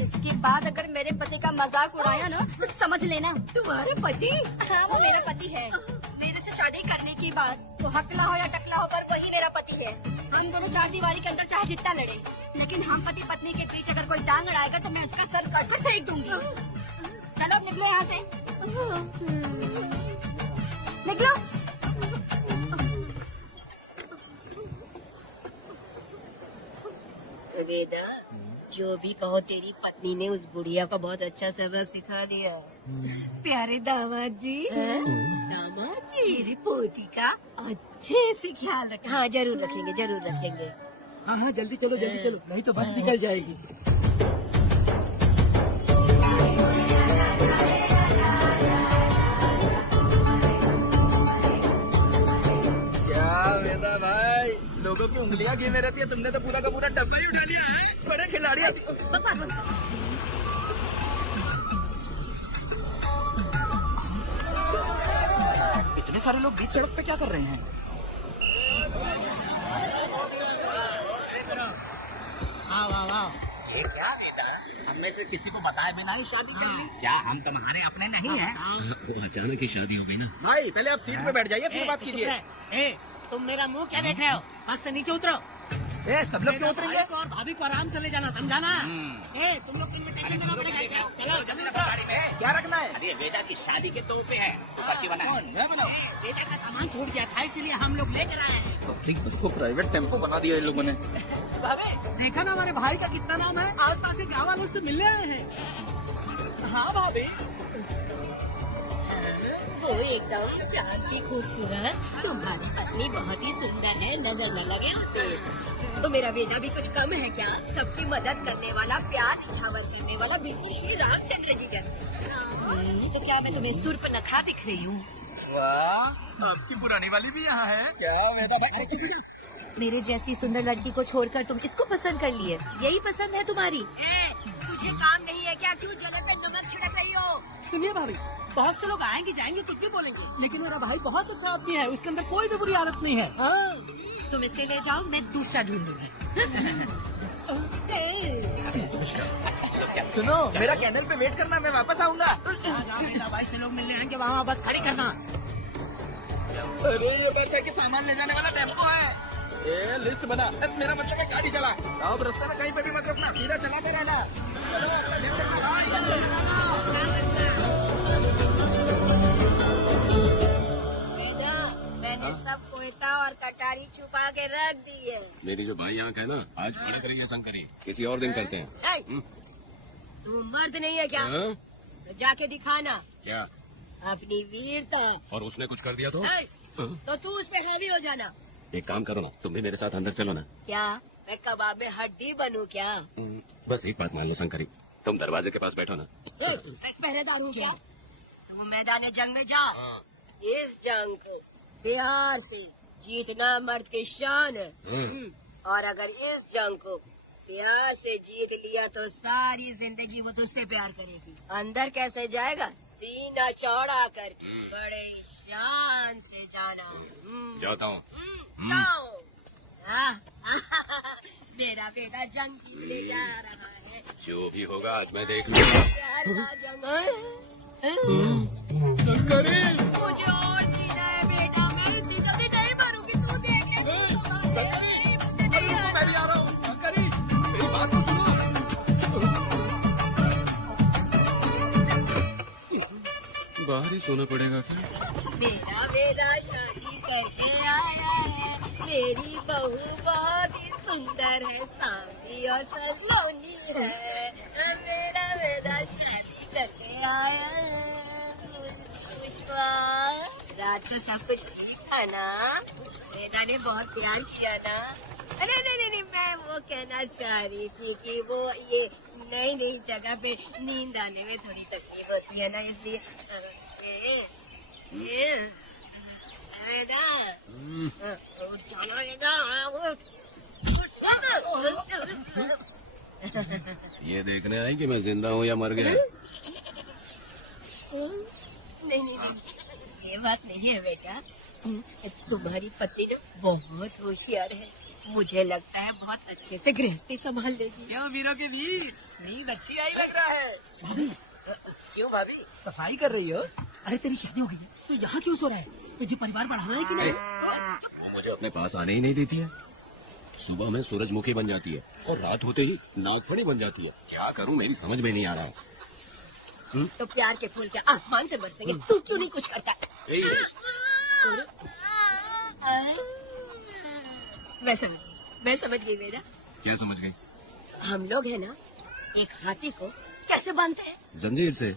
इसके बाद अगर मेरे पति का मजाक उड़ाया ना तो समझ लेना। तुम्हारे पति? हाँ, वो मेरा पति है। मेरे से शादी करने की बात तो हकला हो या टकला हो पर वही मेरा पति है। हम दोनों चार दीवारी के अंदर चाहे जितना लड़े, लेकिन हम पति पत्नी के बीच अगर कोई टांग अड़ाएगा तो मैं उसका सर काट कर फेंक दूंगी। चलो अब निकलो यहाँ से, निकलो। वेदा, जो भी कहो तेरी पत्नी ने उस बुढ़िया को बहुत अच्छा सबक सिखा दिया। प्यारे दामाद जी, दामाद जी, मेरी पोती का अच्छे से ख्याल रखना। हाँ जरूर रखेंगे, जरूर रखेंगे। हाँ हाँ जल्दी चलो, जल्दी चलो, नहीं तो बस निकल जाएगी। क्या वेदा भाई, लोगों की उंगलियां गिरने रहती है, तुमने तो पूरा का पूरा डब्बा ही उठा लिया है। बड़े खिलाड़ी आती। इतने सारे लोग बीच सड़क पे क्या कर रहे हैं? ये क्या वेदा, हम में से किसी को बताए बिना ही शादी कर ली? क्या हम तुम्हारे अपने नहीं हैं? वो अचानक ही शादी हो गई ना। भाई पहले आप सीट पे बैठ जाइए, फिर बात कीजिए। तुम मेरा मुंह क्या देख रहे हो? हाथ से नीचे उतरो। सब लोग क्यों उतरेंगे? और भाभी को आराम से ले जाना, समझाना। तुम लोग इनविटेशन देना पड़ेगा। चलो जल्दी रखो। क्या रखना है? अरे वेदा की शादी के तोहफे हैं, तो पर्ची बना। बेटा का सामान छूट गया था, इसीलिए हम लोग लेकर आए हैं। पब्लिक बस को प्राइवेट टेम्पो बना दिया इन लोगों ने। देखा ना हमारे भाई का कितना नाम है, आस पास के गाँव वालों से मिलने आए हैं। हाँ भाभी, वो एकदम चाँद सी खूबसूरत, तुम्हारी पत्नी बहुत ही सुंदर है, नजर न लगे उसे। तो मेरा बेटा भी कुछ कम है क्या? सबकी मदद करने वाला, प्यार निछावर करने वाला, बिल्कुल श्री रामचंद्र जी जैसे। तो क्या मैं तुम्हें सुर पर नखा दिख रही हूँ? वाह, आपकी पुरानी वाली भी यहाँ है क्या वेदा भाई? मेरे जैसी सुंदर लड़की को छोड़कर तुम इसको पसंद कर लिए, यही पसंद है तुम्हारी? तुझे काम नहीं है क्या? क्यों जलन पे नमक छिड़क रही हो? सुनिए भाभी, बहुत से लोग आएंगे जाएंगे तो क्यों बोलेंगे, लेकिन मेरा भाई बहुत अच्छा आदमी है, उसके अंदर कोई भी बुरी आदत नहीं है। तुम इसे ले जाओ, मैं दूसरा ढूंढूंगी। सुनो, मेरा कैनल पे वेट करना, मैं वापस आऊंगा। मेरा भाई से लोग मिलने आएंगे, वहाँ बस खड़ी करना। अरे ये बस है कि सामान ले जाने वाला टेम्पो है। ये लिस्ट बना, मेरा मतलब है गाड़ी चला। अब रास्ते में कहीं पे भी मत रुकना, सीधा चलाते रहना। मैंने सब कोयता और कटारी छुपा के रख दी है। मेरी जो भाई आंख है ना, आज भड़क रही है शंकरी, किसी और दिन करते हैं। तू मर्द नहीं है क्या? हाँ? तो जाके दिखाना क्या? अपनी वीरता। और उसने कुछ कर दिया तो तू उस पे हावी हो जाना। एक काम करो ना, तुम भी मेरे साथ अंदर चलो ना। क्या मैं कबाब में हड्डी बनूं क्या? बस एक बात मान लो शंकरी, तुम दरवाजे के पास बैठो ना। मैं पहरेदार हूँ क्या? तुम मैदान जंग में जाओ, इस जंग को प्यार से जीतना मर्द की शान है। और अगर इस जंग को प्यार से जीत लिया तो सारी जिंदगी वो तुझसे प्यार करेगी। अंदर कैसे जाएगा? सीना चौड़ा करके बड़े शान से जाना। जाता हूँ। जाओ। मेरा बेटा जंग की ले जा रहा है। जो भी होगा आज मैं देख लूंगा। मुझे और जीना है बेटा, मैं इतनी जल्दी नहीं मरूंगी, तू देख बाहर ही सोना पड़ेगा क्या? मेरा बेटा शादी करके आया है, मेरी बहू बहुत ही सुंदर है, सांवली और सलोनी है। मेरा बेटा शादी करके आया है। रात को सब कुछ ठीक था ना? बेटा ने बहुत प्यार किया ना? अरे नहीं, मैं वो कहना चाह रही थी कि वो ये नई जगह पे नींद आने में थोड़ी तकलीफ होती है ना, इसलिए ये देखने आई कि मैं जिंदा हूँ या मर गया। नहीं, ये बात नहीं है बेटा। तुम्हारी पत्नी ना बहुत होशियार है। मुझे लगता है बहुत अच्छे से गृहस्थी संभाल लेगी। क्यों वीरों के वीर, नींद अच्छी आई लग रहा है। भाभी, क्यों भाभी सफाई कर रही हो? अरे तेरी शादी हो गई है तो यहाँ क्यों सो रहा है? तुझे परिवार बढ़ाना है कि नहीं? मुझे अपने पास आने ही नहीं देती है। सुबह में सूरजमुखी बन जाती है और रात होते ही नागफनी बन जाती है। क्या करूँ मेरी समझ में नहीं आ रहा। तो प्यार के फूल क्या आसमान से बरसेंगे? तू क्यों नहीं कुछ करता? मैं समझ गई बेटा। क्या समझ गई? हम लोग है ना एक हाथी को कैसे बांधते हैं? जंजीर से।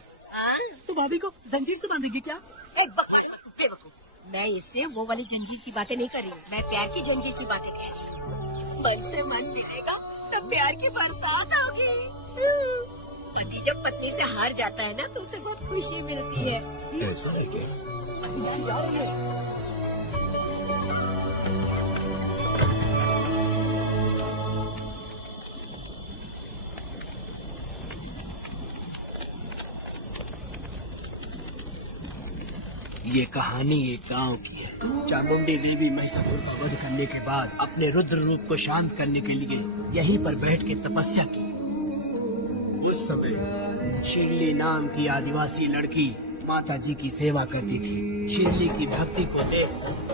तो भाभी को जंजीर से बांधेगी क्या? एक बकवास बेवकूफ। मैं इससे वो वाली जंजीर की बातें नहीं कर रही हूँ, मैं प्यार की जंजीर की बातें कह रही हूँ। मन से मन मिलेगा तब प्यार की बरसात होगी। पति जब पत्नी से हार जाता है ना तो उसे बहुत खुशी मिलती है। ऐसा है क्या? जा रही है। ये कहानी एक गांव की है। चामुंडी देवी महिषासुर का वध करने के बाद अपने रुद्र रूप को शांत करने के लिए यहीं पर बैठ के तपस्या की। उस समय शिरली नाम की आदिवासी लड़की माता जी की सेवा करती थी। शिरली की भक्ति को देख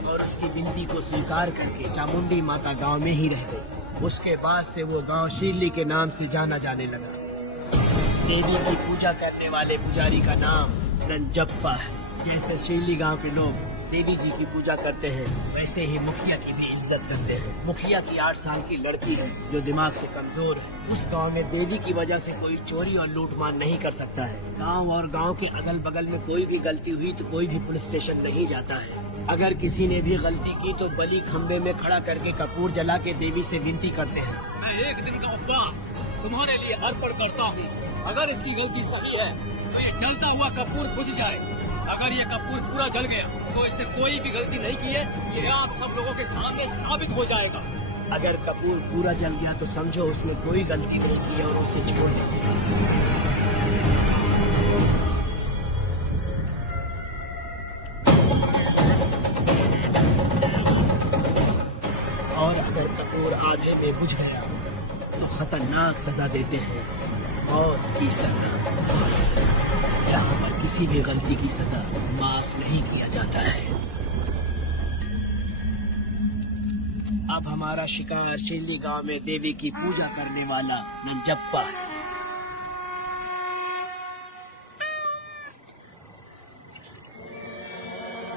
और उसकी विनती को स्वीकार करके चामुंडी माता गांव में ही रह गई। उसके बाद से वो गांव शिरली के नाम से जाना जाने लगा। देवी की पूजा करने वाले पुजारी का नाम नंजप्पा है। जैसे शिरली गांव के लोग देवी जी की पूजा करते हैं, वैसे ही मुखिया की भी इज्जत करते हैं। मुखिया की 8 साल की लड़की है जो दिमाग से कमजोर है। उस गांव में देवी की वजह से कोई चोरी और लूटमार नहीं कर सकता है। गांव और गांव के अगल बगल में कोई भी गलती हुई तो कोई भी पुलिस स्टेशन नहीं जाता है। अगर किसी ने भी गलती की तो बलि खम्बे में खड़ा करके कपूर जला के देवी से विनती करते हैं। मैं एक दिन का उपवास तुम्हारे लिए अर्पण करता हूँ। अगर इसकी गलती सही है तो ये जलता हुआ कपूर बुझ जाए। अगर ये कपूर पूरा जल गया तो इसने कोई भी गलती नहीं की है, ये आप सब लोगों के सामने साबित हो जाएगा। अगर कपूर पूरा जल गया तो समझो उसने कोई गलती नहीं की है और उसे छोड़ देते हैं। और अगर कपूर आधे में बुझ गया तो खतरनाक सजा देते हैं, मौत की सजा। यहाँ पर किसी भी गलती की सजा माफ नहीं किया जाता है। अब हमारा शिकार शिरली गांव में देवी की पूजा करने वाला नंजप्पा है।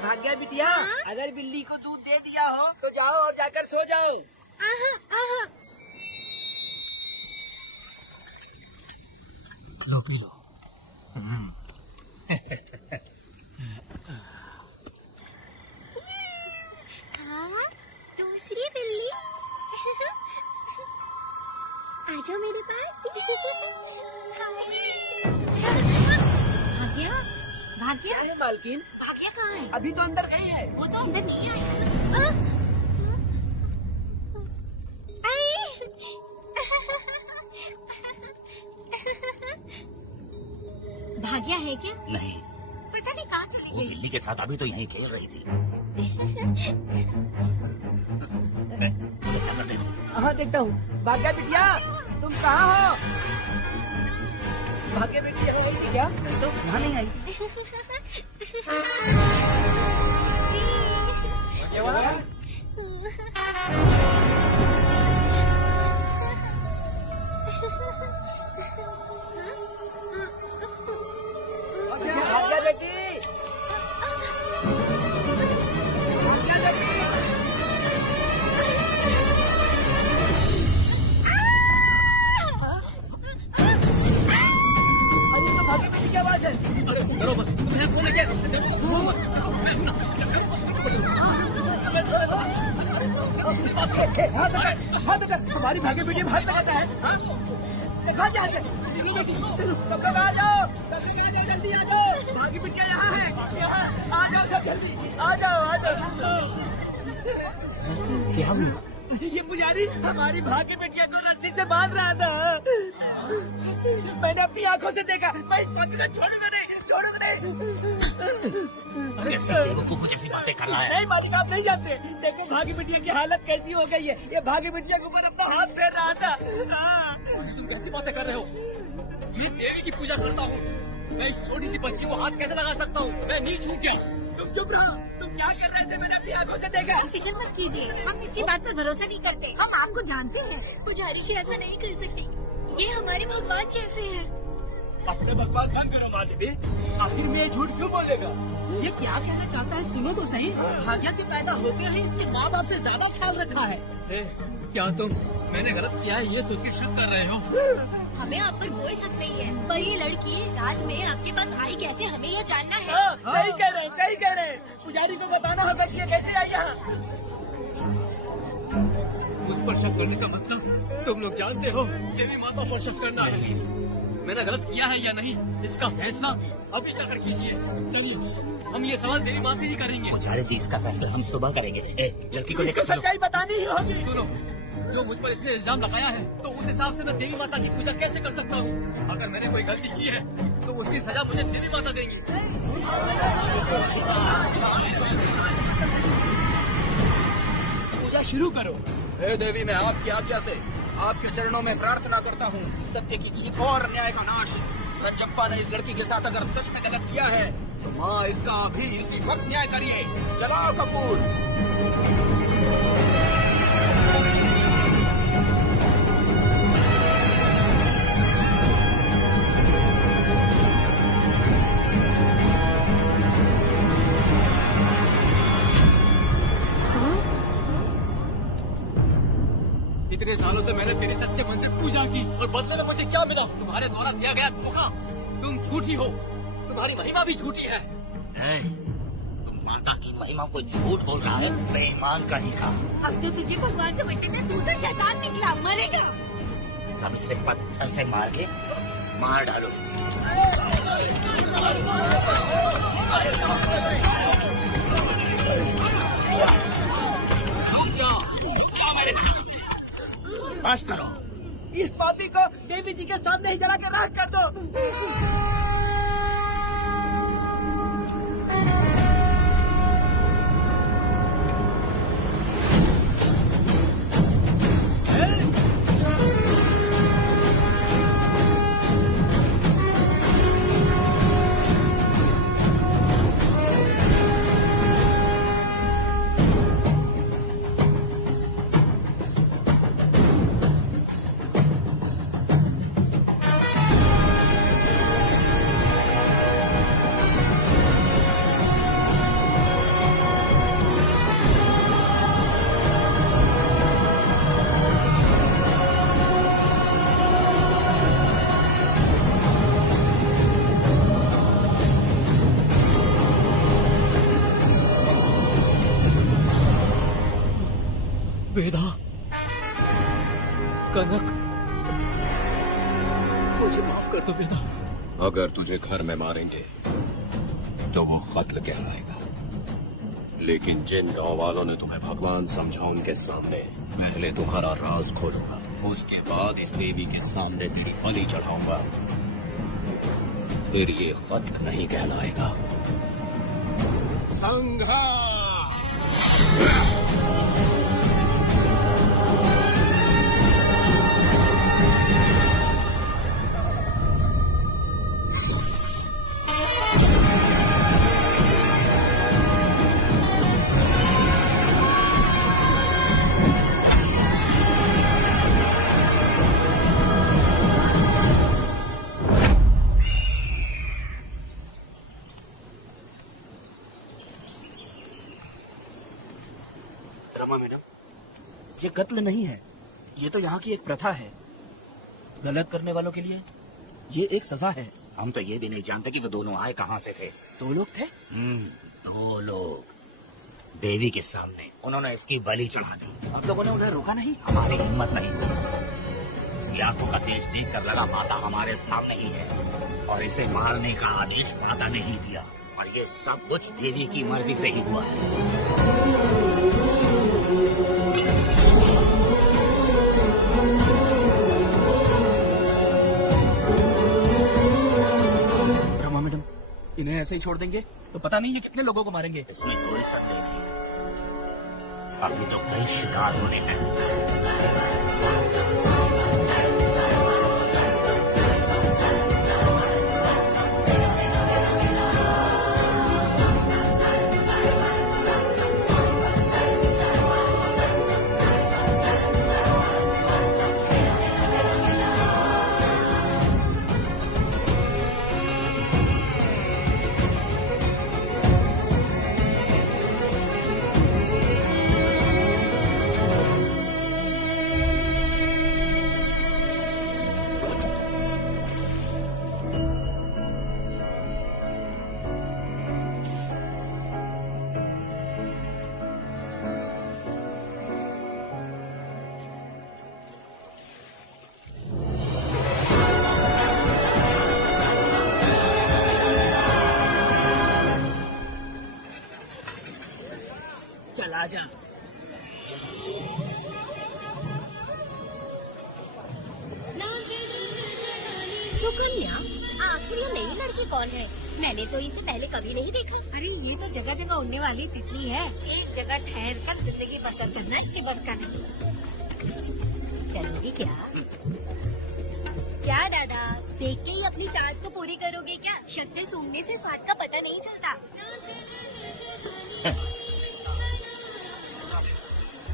भाग्या बिटिया, अगर बिल्ली को दूध दे दिया हो तो जाओ और जाकर सो जाओ। लो पी लो। दूसरी बिल्ली आ जाओ मेरे पास। भाग्या, भाग्या, अरे मालकिन, भाग्या कहाँ है? अभी तो अंदर गई है। वो तो अंदर नहीं आई। भाग्या है क्या? नहीं, पता नहीं कहाँ चली वो गई। बिल्ली के साथ अभी तो यहीं खेल रही थी। हाँ देखता हूँ। भाग्या बिटिया, तुम कहाँ हो? भाग्या बिटिया हो गई थी क्या? नहीं तो यहाँ नहीं आई। भाग्या बेटी, क्या बात है? अरे डरो मत, तुम्हें फोन लगे। हाँ तो तुम्हारी भाग्य बेटी भाग लगाता है। देखा जाए, चलो सब लोग आ जाओ, जल्दी आ जाओ। भाग्य बिटिया यहाँ है, आ जाओ सब जल्दी, आ जाओ, आ जाओ। क्या हुआ? ये पुजारी हमारी भाग्य बेटिया को रस्सी से बांध रहा था। मैंने अपनी आंखों से देखा। मैं इस पापी को छोड़ूंगा नहीं। कैसी बेवकूफों जैसी बातें कर रहा है। नहीं मालिक, आप नहीं जानते। देखो भाग्य बिटिया की हालत कैसी हो गई है। ये भाग्य बिटिया के ऊपर अपना हाथ फेर रहा था। तुम कैसी बातें कर रहे हो? ये देवी की पूजा करता हूँ। मैं इस छोटी सी बच्ची को हाथ कैसे लगा सकता हूँ? मैं नीच हूँ क्या? तुम चुप रहो। तुम क्या कर रहे थे? मैंने अपनी आंखों से देखा। फिक्र मत कीजिए, हम इसकी बात पर भरोसा नहीं करते। हम आपको जानते हैं। पुजारी जी ऐसा नहीं कर सकती। ये हमारे भगवान जैसे हैं। अपने बकवास बंद करो माँ देवी। आखिर में ये झूठ क्यों बोलेगा? ये क्या कहना चाहता है? सुनो तो सही। भाग्या के पैदा होते ही इसके माँ बाप से ज्यादा ख्याल रखा है। क्या तुम मैंने गलत किया है ये सोच के शक कर रहे हो? हमें आप पर कोई शक नहीं है, पर ये लड़की रात में आपके पास आई कैसे, हमें यह जानना है। सही कह रहे हैं, सही कह रहे हैं। पुजारी को बताना होगा कि ये कैसे आई यहाँ। उस पर शक करने का मतलब तुम लोग जानते हो देवी माता पर शक करना है। मैंने गलत किया है या नहीं, इसका फैसला अभी चलकर कीजिए। चलिए हम ये सवाल देवी माँ से ही करेंगे। पुजारी जी इसका फैसला हम सुबह करेंगे। लड़की को लेकर चलो। सच्चाई बतानी ही होगी। सुनो, जो मुझ पर इसने इल्जाम लगाया है तो उस हिसाब से मैं देवी माता की पूजा कैसे कर सकता हूँ? अगर मैंने कोई गलती की है तो उसकी सजा मुझे देवी माता देंगी। पूजा शुरू करो। हे देवी, मैं आपकी आज्ञा से आपके चरणों में प्रार्थना करता हूँ, सत्य की जीत और न्याय का नाश। रंजप्पा ने इस लड़की के साथ अगर सच में गलत किया है तो माँ इसका अभी इसी वक्त न्याय करिए। चलाओ कपूर। इतने सालों से मैंने तेरे सच्चे मन से पूजा की और बदले में मुझे क्या मिला? तुम्हारे द्वारा दिया गया धोखा। तुम झूठी हो, तुम्हारी महिमा भी झूठी है। तुम माता की महिमा को झूठ बोल रहा है, बेईमान कहीं का। अब तो तुझे भगवान समझते थे, तू तो शैतान निकला, मरेगा। सब इसे पत्थर से मार के मार डालो। बस करो। इस पापी को देवी जी के सामने ही जला के राख कर दो। वेदा, कनक, मुझे माफ कर दो वेदा। अगर तुझे घर में मारेंगे तो वो कत्ल कहलाएगा, लेकिन जिन गाँव वालों ने तुम्हें भगवान समझा उनके सामने पहले तुम्हारा राज खोलूंगा, उसके बाद इस देवी के सामने तेरी बलि चढ़ाऊंगा, फिर ये कत्ल नहीं कहलाएगा। संघर्ष। रमा मैडम, ये कत्ल नहीं है, ये तो यहाँ की एक प्रथा है। गलत करने वालों के लिए ये एक सजा है। हम तो ये भी नहीं जानते कि वो दोनों आए कहाँ से थे। 2 लोग थे। 2 लोग देवी के सामने, उन्होंने इसकी बलि चढ़ा दी। आप लोगों ने उन्हें रोका नहीं? हमारी हिम्मत नहीं हुई। इसकी आंखों का तेज देख कर लगा माता हमारे सामने ही है, और इसे मारने का आदेश माता ने ही दिया, और ये सब कुछ देवी की मर्जी से ही हुआ है। ऐसे ही छोड़ देंगे तो पता नहीं ये कितने लोगों को मारेंगे। इसमें कोई संदेह नहीं, अभी तो कई शिकार होने हैं। चला जा। सुकन्या, आखिर ये नई लड़की कौन है? मैंने तो इसे पहले कभी नहीं देखा। अरे ये तो जगह जगह उड़ने वाली तितली है। एक जगह ठहर कर जिंदगी बसर करना इसके बस का नहीं। चलोगी क्या? क्या दादा, देख के ही अपनी चार्ज को पूरी करोगे क्या? शक्ति सूंघने से स्वाद का पता नहीं चलता।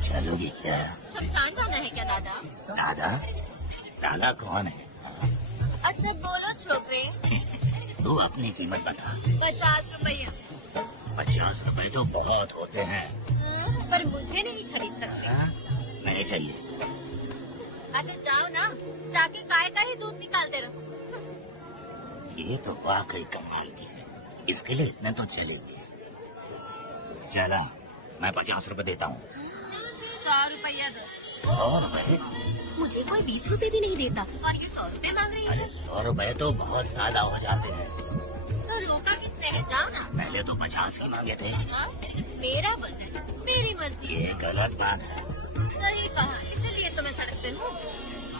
चलोगी क्या? शमशान जाना है क्या दादा? दादा? दादा कौन है? अच्छा बोलो छोकरे। तू अपनी कीमत बता। 50 रुपया। 50 रुपए तो बहुत होते हैं। पर मुझे नहीं खरीद सकते। नहीं चाहिए। अच्छा जाओ ना, जाके गाय का ही दूध निकालते रहो। ये तो वाकई कमाल की है, इसके लिए इतने तो चलेंगे। चला, मैं 50 रुपए देता हूँ। 100 रुपया दो। 100 रुपए? मुझे कोई 20 रुपए भी नहीं देता और ये 100 रुपए मांग रही है। अरे 100 रुपए तो बहुत ज्यादा हो जाते हैं। तो रोका किससे है? जाओ ना। पहले तो 50 ही मांगे थे। हाँ? मेरा बजट, मेरी मर्जी। ये गलत बात है। सही कहा, इसलिए तो मैं सड़क पे हूँ।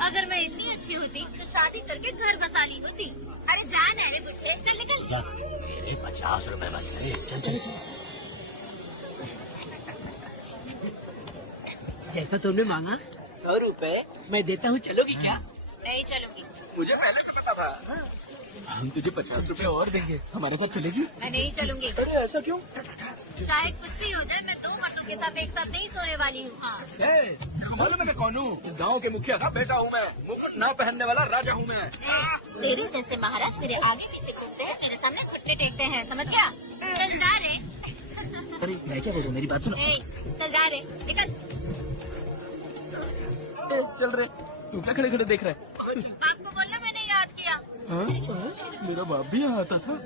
अगर मैं इतनी अच्छी होती तो शादी करके घर बसा ली होती। अरे जान है रे बुड्ढे, चल निकल। चल, मेरे 50 रुपए बच गए। चल चल चल। जैसा तुमने मांगा 100 रुपए मैं देता हूँ, चलोगी क्या? नहीं चलूंगी। मुझे पहले से पता था। हम तुझे 50 रुपए और देंगे, हमारे साथ चलेगी? मैं नहीं चलूंगी। अरे ऐसा क्यों? चाहे कुछ भी हो जाए, मैं 2 मर्दों के साथ एक साथ नहीं सोने वाली हूँ। हाँ। मालूम है मैं कौन हूँ? इस गाँव के मुखिया का बेटा हूँ मैं। मुकुट ना पहनने वाला राजा हूँ मैं। तेरे जैसे महाराज मेरे आगे पीछे घूमते हैं, मेरे सामने घुटने टेकते हैं, समझ गया? चल जा रे। अरे मैं क्या बोलूँ, मेरी बात सुनो। चल जा रे, निकल। चल रहे, तू क्या खड़े खड़े देख रहा है? आपको बोलना मैंने याद किया। हाँ? मेरा बाप भी यहाँ आता था।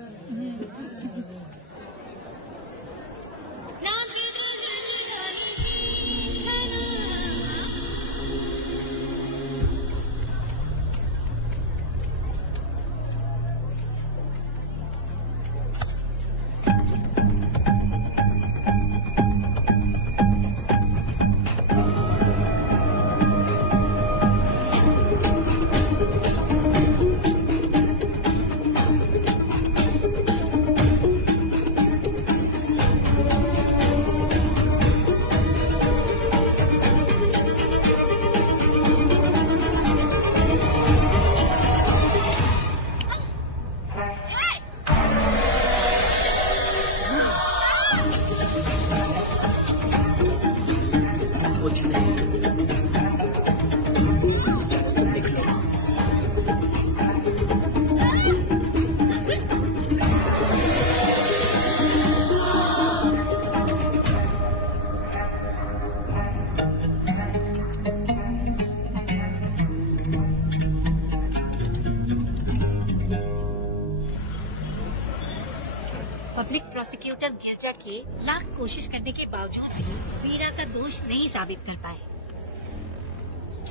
पब्लिक प्रोसिक्यूटर गिरजा के लाख कोशिश करने के बावजूद भी वीरा का दोष नहीं साबित कर पाए,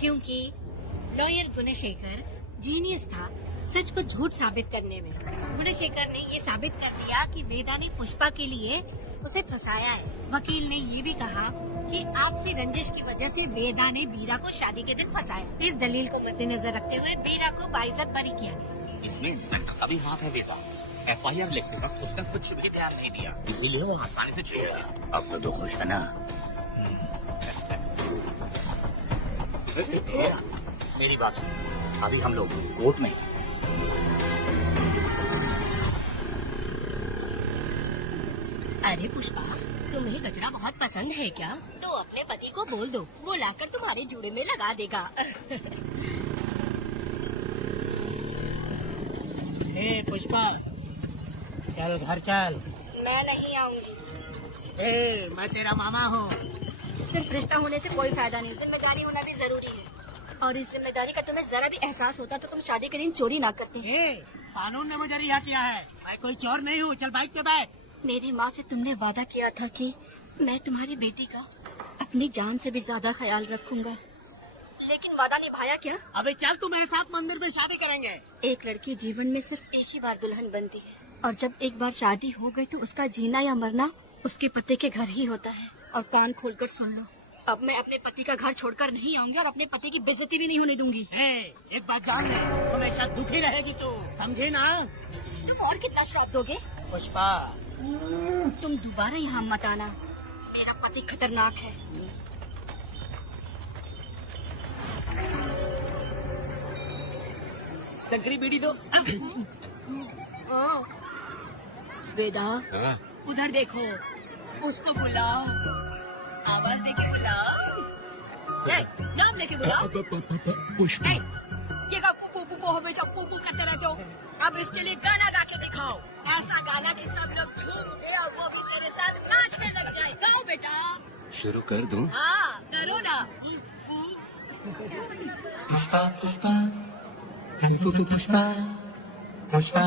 क्योंकि लॉयर गुणशेखर जीनियस था सच को झूठ साबित करने में। गुणशेखर ने ये साबित कर दिया कि वेदा ने पुष्पा के लिए उसे फंसाया है। वकील ने ये भी कहा कि आपसी रंजिश की वजह से वेदा ने वीरा को शादी के दिन फंसाया। इस दलील को मद्देनजर रखते हुए वीरा को बाइज्जत बरी किया गया। इसमें इंस्पेक्टर का भी हाथ है बेटा। FIR लिखते वक्त उसने कुछ भी ध्यान नहीं दिया, इसीलिए वो आसानी से छूट गया। अब तो खुश है ना? मेरी बात सुन, अभी हम लोग कोर्ट में। अरे पुष्पा, तुम्हें गजरा बहुत पसंद है क्या? तो अपने पति को बोल दो, वो लाकर तुम्हारे जूड़े में लगा देगा। ए पुष्पा, चल घर चल। मैं नहीं आऊंगी। ए, मैं तेरा मामा हूँ। सिर्फ रिश्ता होने से कोई फायदा नहीं, जिम्मेदारी होना भी जरूरी है। और इस जिम्मेदारी का तुम्हें जरा भी एहसास होता तो तुम शादी के दिन चोरी ना करते। कानून ने मुझे रिहा किया है, मैं कोई चोर नहीं हूँ। चल बाइक पे बैठ। मेरी माँ से तुमने वादा किया था कि मैं तुम्हारी बेटी का अपनी जान से भी ज्यादा ख्याल रखूंगा, लेकिन वादा निभाया क्या? अबे चल, तू मेरे साथ मंदिर में शादी करेंगे। एक लड़की जीवन में सिर्फ एक ही बार दुल्हन बनती है, और जब एक बार शादी हो गई तो उसका जीना या मरना उसके पति के घर ही होता है। और कान खोलकर सुन लो, अब मैं अपने पति का घर छोड़कर नहीं आऊंगी और अपने पति की बेइज्जती भी नहीं होने दूंगी। एक बात जान ले, हमेशा दुखी रहेगी तू, समझे ना? तुम और कितना श्राप दोगे? पुष्पा, तुम दोबारा यहाँ मत आना, मेरा पति खतरनाक है। संकरी बीड़ी दो। वेदा, हाँ? उधर देखो, उसको बुलाओ, आवाज देके बुलाओ। नाम लेके बुलाओ। पुष्पा, ये का पुपू पुपू हो बेटा, पुपू करते रहते हो। अब इसके लिए गाना गा के दिखाओ, ऐसा गाना कि सब लोग झूम उठे और वो भी तेरे साथ नाचने लग जाए। गाओ बेटा। शुरू कर दूं? हाँ करो ना। पुष्पा पुष्पा पुष्पा पुष्पा।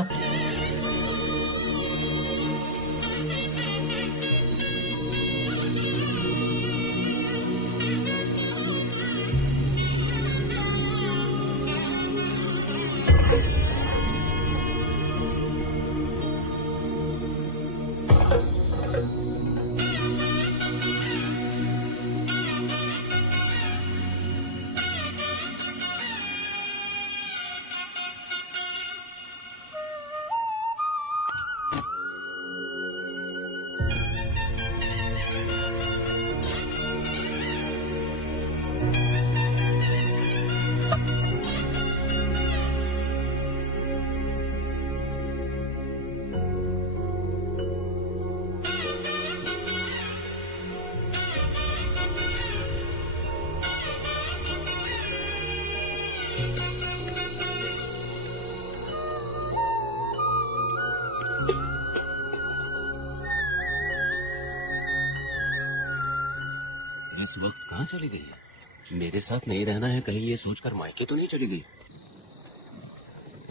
इस वक्त कहाँ चली गई? मेरे साथ नहीं रहना है कहीं ये सोचकर मायके तो नहीं चली गई?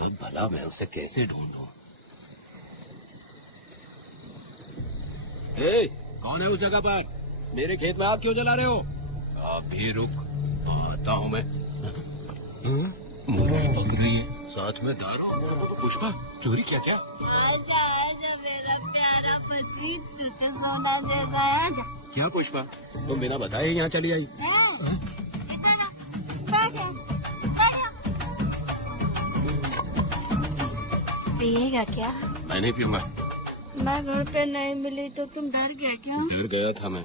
अब भला मैं उसे कैसे ढूंढूं? कौन है उस जगह पर? मेरे खेत में आग क्यों जला रहे हो? आप भी रुक, आता हूँ मैं। मुर्गी पक रही है, साथ में दारू। पुष्पा, चोरी किया क्या? आजा आजा मेरा प्यारा पति, तुझे सोना देगा। आजा। क्या पुष्पा, तुम बिना बताए यहाँ चली आई? पिएगा क्या? मैं नहीं पीऊंगा। मैं घर पे नहीं मिली तो तुम डर गए क्या? डर गया था मैं।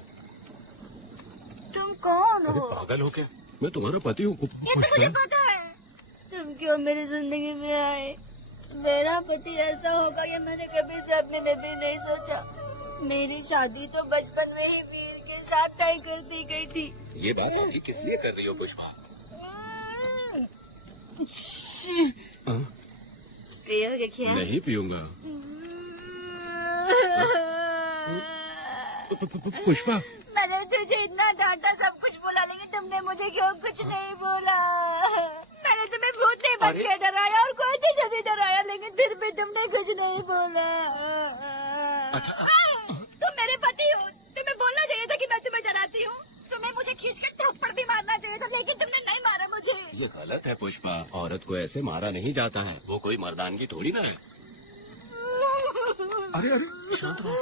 तुम कौन अरे हो? पागल हो क्या? मैं तुम्हारा पति हूँ। ये तो मुझे पता है। तुम क्यों मेरी जिंदगी में आए? मेरा पति ऐसा होगा ये मैंने कभी सपने में भी नहीं सोचा। मेरी शादी तो बचपन में ही वीर के साथ तय कर दी गई थी। ये बात अभी किस लिए कर रही हो पुष्पा? पियोगे क्या? नहीं पीऊंगा। पुष्पा, मैंने तुझे इतना डांटा, सब कुछ बोला, लेकिन तुमने मुझे क्यों कुछ नहीं बोला? मैंने तुम्हें भूत नहीं बन के डराया और कोई तुझे भी डराया, लेकिन फिर भी तुमने कुछ नहीं बोला। अच्छा, तुम मेरे पति हो, तुम्हें बोलना चाहिए था कि मैं तुम्हें डराती हूँ। तुम्हें मुझे खींचकर थप्पड़ भी मारना चाहिए था, लेकिन तुमने नहीं मारा मुझे। ये गलत है पुष्पा, औरत को ऐसे मारा नहीं जाता है, वो कोई मर्दानगी थोड़ी ना है। अरे अरे शांत रहो।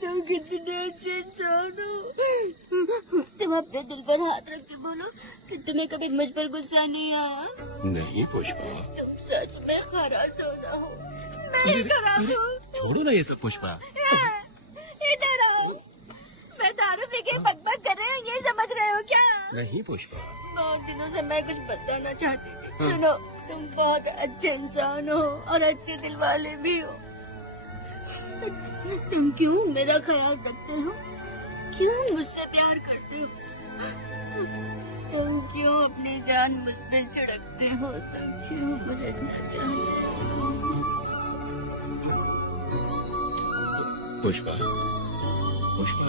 तुम कितने अच्छे इंसान हो। तुम अपने दिल पर हाथ रख के बोलो कि तुम्हें कभी मुझ पर गुस्सा नहीं आया। नहीं पुष्पा, तुम सच में खरा सोना हो। मैं ही करा दूं। छोड़ो ना ये सब पुष्पा। इधर आओ। मैं दारू पी के बकबक कर रहे हो, ये समझ रहे हो क्या? नहीं पुष्पा। बहुत दिनों से मैं कुछ बताना चाहती थी। सुनो, तुम बहुत अच्छे इंसान हो और अच्छे दिल वाले भी हो। तुम क्यों मेरा ख्याल रखते हो? क्यों मुझसे प्यार करते हो? तुम क्यों अपनी जान मुझ पे छिड़कते हो? तुम क्यों मुझे इतना चाहते हो? पुष्पा, पुष्पा,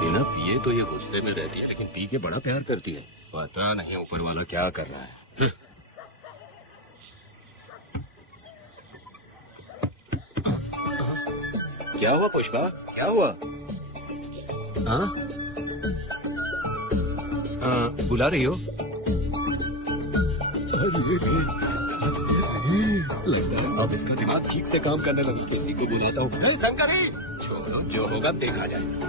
बिना पिए तो ये गुस्से में रहती है, लेकिन पी के बड़ा प्यार करती है। पता नहीं ऊपर वाला क्या कर रहा है। क्या हुआ पुष्पा, क्या हुआ? हाँ, बुला रही हो? लगता है अब इसका दिमाग ठीक से काम करने लगा। किसी को बुलाता हूँ। शंकरी, छोड़ो, जो होगा देखा जाएगा।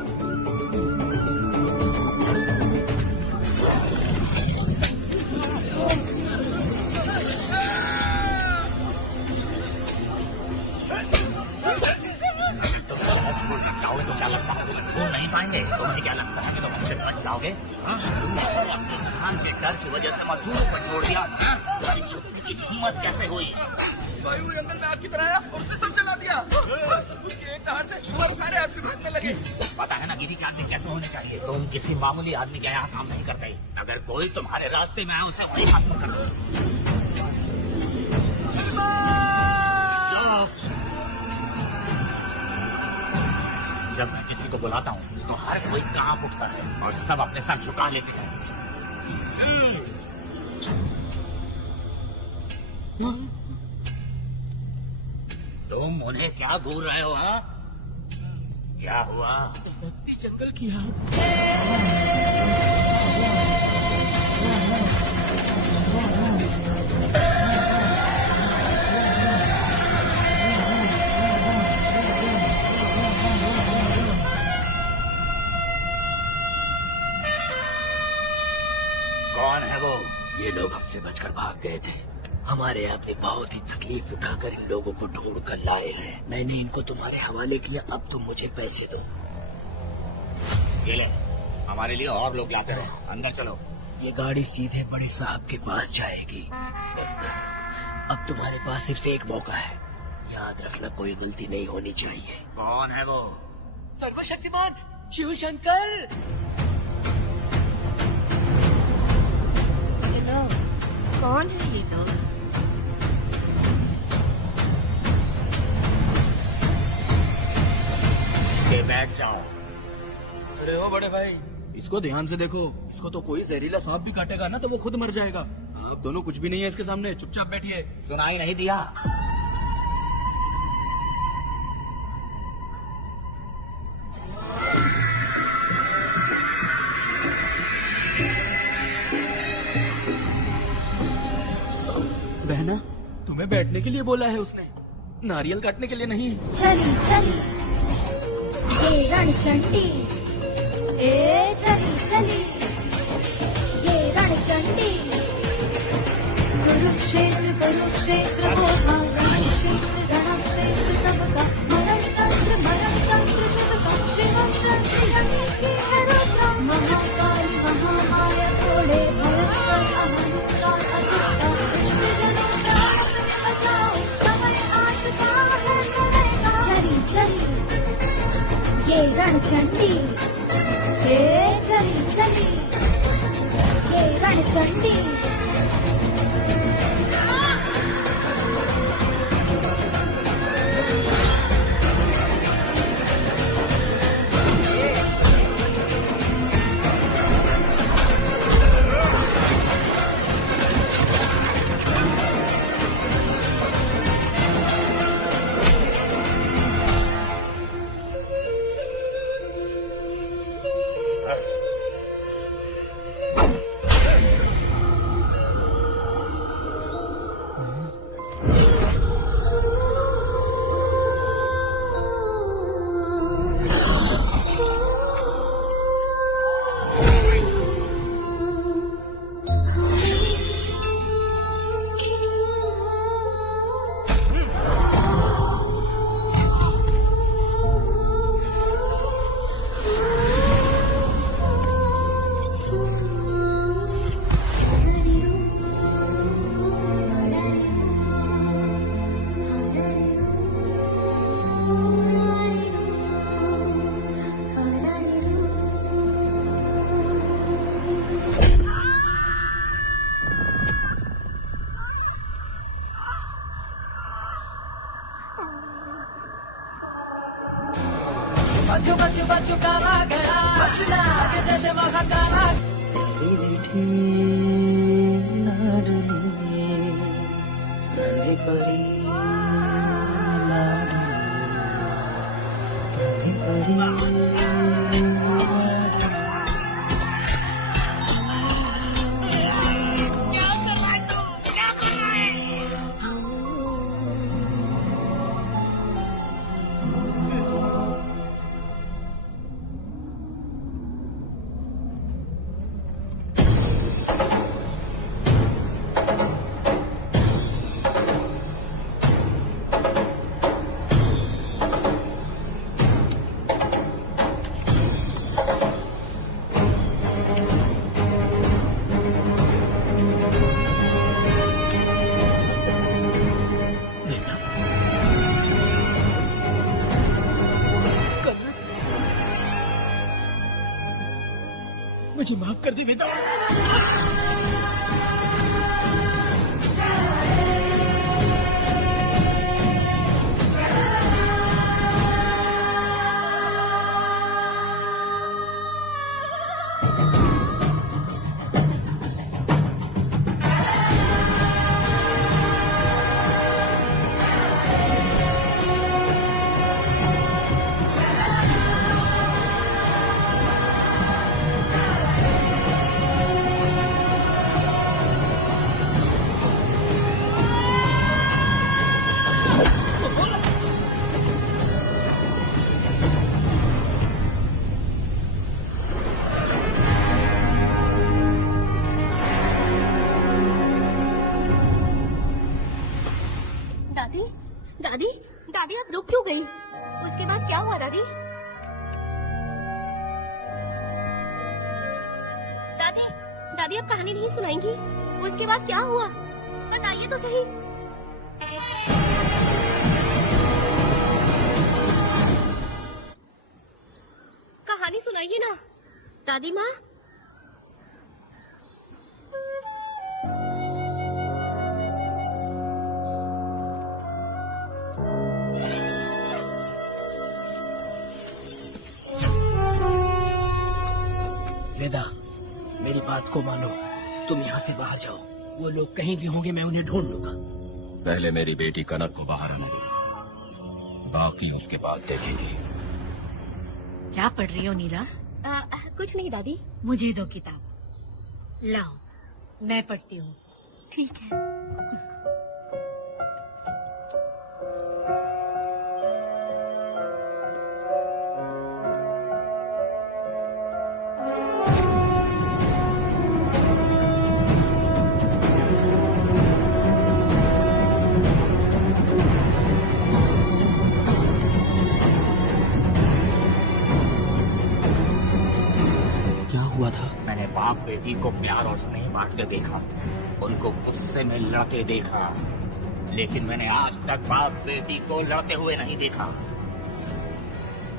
नहीं पाएंगे तो मुझे क्या लगता है कि तुम मुझसे बच जाओगे? तुमने अपनी जान के डर की वजह से मजदूरों को छोड़ दिया। तुम्हारी छुट्टी की हिम्मत कैसे हुई? भाई वो जंगल में आग की तरह आया और उसने सब जला दिया। उसके एक दहाड़ से और सारे आपके भागने लगे। पता है ना किसी के आदमी कैसे होने चाहिए। तुम किसी मामूली आदमी का यहाँ काम नहीं करते। अगर कोई तुम्हारे रास्ते में आए उसे वही हाथ पकड़ो। जब मैं किसी को बुलाता हूँ तो हर कोई कांप उठता है और सब अपने सर झुका लेते हैं। तुम उन्हें क्या घूर रहे हो? हाँ, क्या हुआ? जंगल की आग। कौन है वो? ये लोग हमसे बचकर भाग गए थे। हमारे यहाँ पे बहुत ही तकलीफ उठाकर इन लोगों को ढूंढ कर लाए हैं। मैंने इनको तुम्हारे हवाले किया, अब तुम मुझे पैसे दो। ये ले, हमारे लिए और लोग लाते रहो। अंदर चलो। ये गाड़ी सीधे बड़े साहब के पास जाएगी। अब तुम्हारे पास सिर्फ एक मौका है, याद रखना कोई गलती नहीं होनी चाहिए। कौन है वो? सर्वशक्तिमान शिव शंकर। कौन है ये लोग? बैठ जाओ। अरे ओ बड़े भाई, इसको ध्यान से देखो। इसको तो कोई जहरीला सांप भी काटेगा ना तो वो खुद मर जाएगा। आप दोनों कुछ भी नहीं है इसके सामने, चुपचाप बैठिए। सुनाई नहीं दिया? बहना, तुम्हें बैठने के लिए बोला है उसने, नारियल काटने के लिए नहीं। चली चली ये रणचंडी, ए चली चली ये रणचंडी। कुरुक्षेत्र कुरुक्षेत्र वो रणक्षेत्र रणक्षेत्र सबका मरणतंत्र मरणतंत्र सबका शिवम संतति हरुषा महाकाली महामाया थोड़े भयंकर अहंकार अतुक्ता कृष्ण जनों का अपने बचाओ समय आज का है समय का। चली चली ये रणचंडी, ए चली चली ये रणचंडी। बचो बचो बचो काला गया बचना आगे जैसे महाकाला बेटी लाडली नन्ही परी लाडली नन्ही परी मुझे माफ कर दे वेदा। दादी दादी दादी आप रुक क्यों गई? उसके बाद क्या हुआ दादी? दादी दादी आप कहानी नहीं सुनाएंगी? उसके बाद क्या हुआ बताइए तो सही। कहानी सुनाइए ना दादी माँ। वेदा मेरी बात को मानो, तुम यहाँ से बाहर जाओ। वो लोग कहीं भी होंगे, मैं उन्हें ढूंढ लूंगा। पहले मेरी बेटी कनक को बाहर आने दो, बाकी उसके बाद देखेंगे। क्या पढ़ रही हो नीला? कुछ नहीं दादी। मुझे दो किताब। लाओ मैं पढ़ती हूँ। ठीक है। मैंने बाप बेटी को प्यार और स्नेह बांटते देखा, उनको गुस्से में लड़ते देखा, लेकिन मैंने आज तक बाप बेटी को लड़ते हुए नहीं देखा।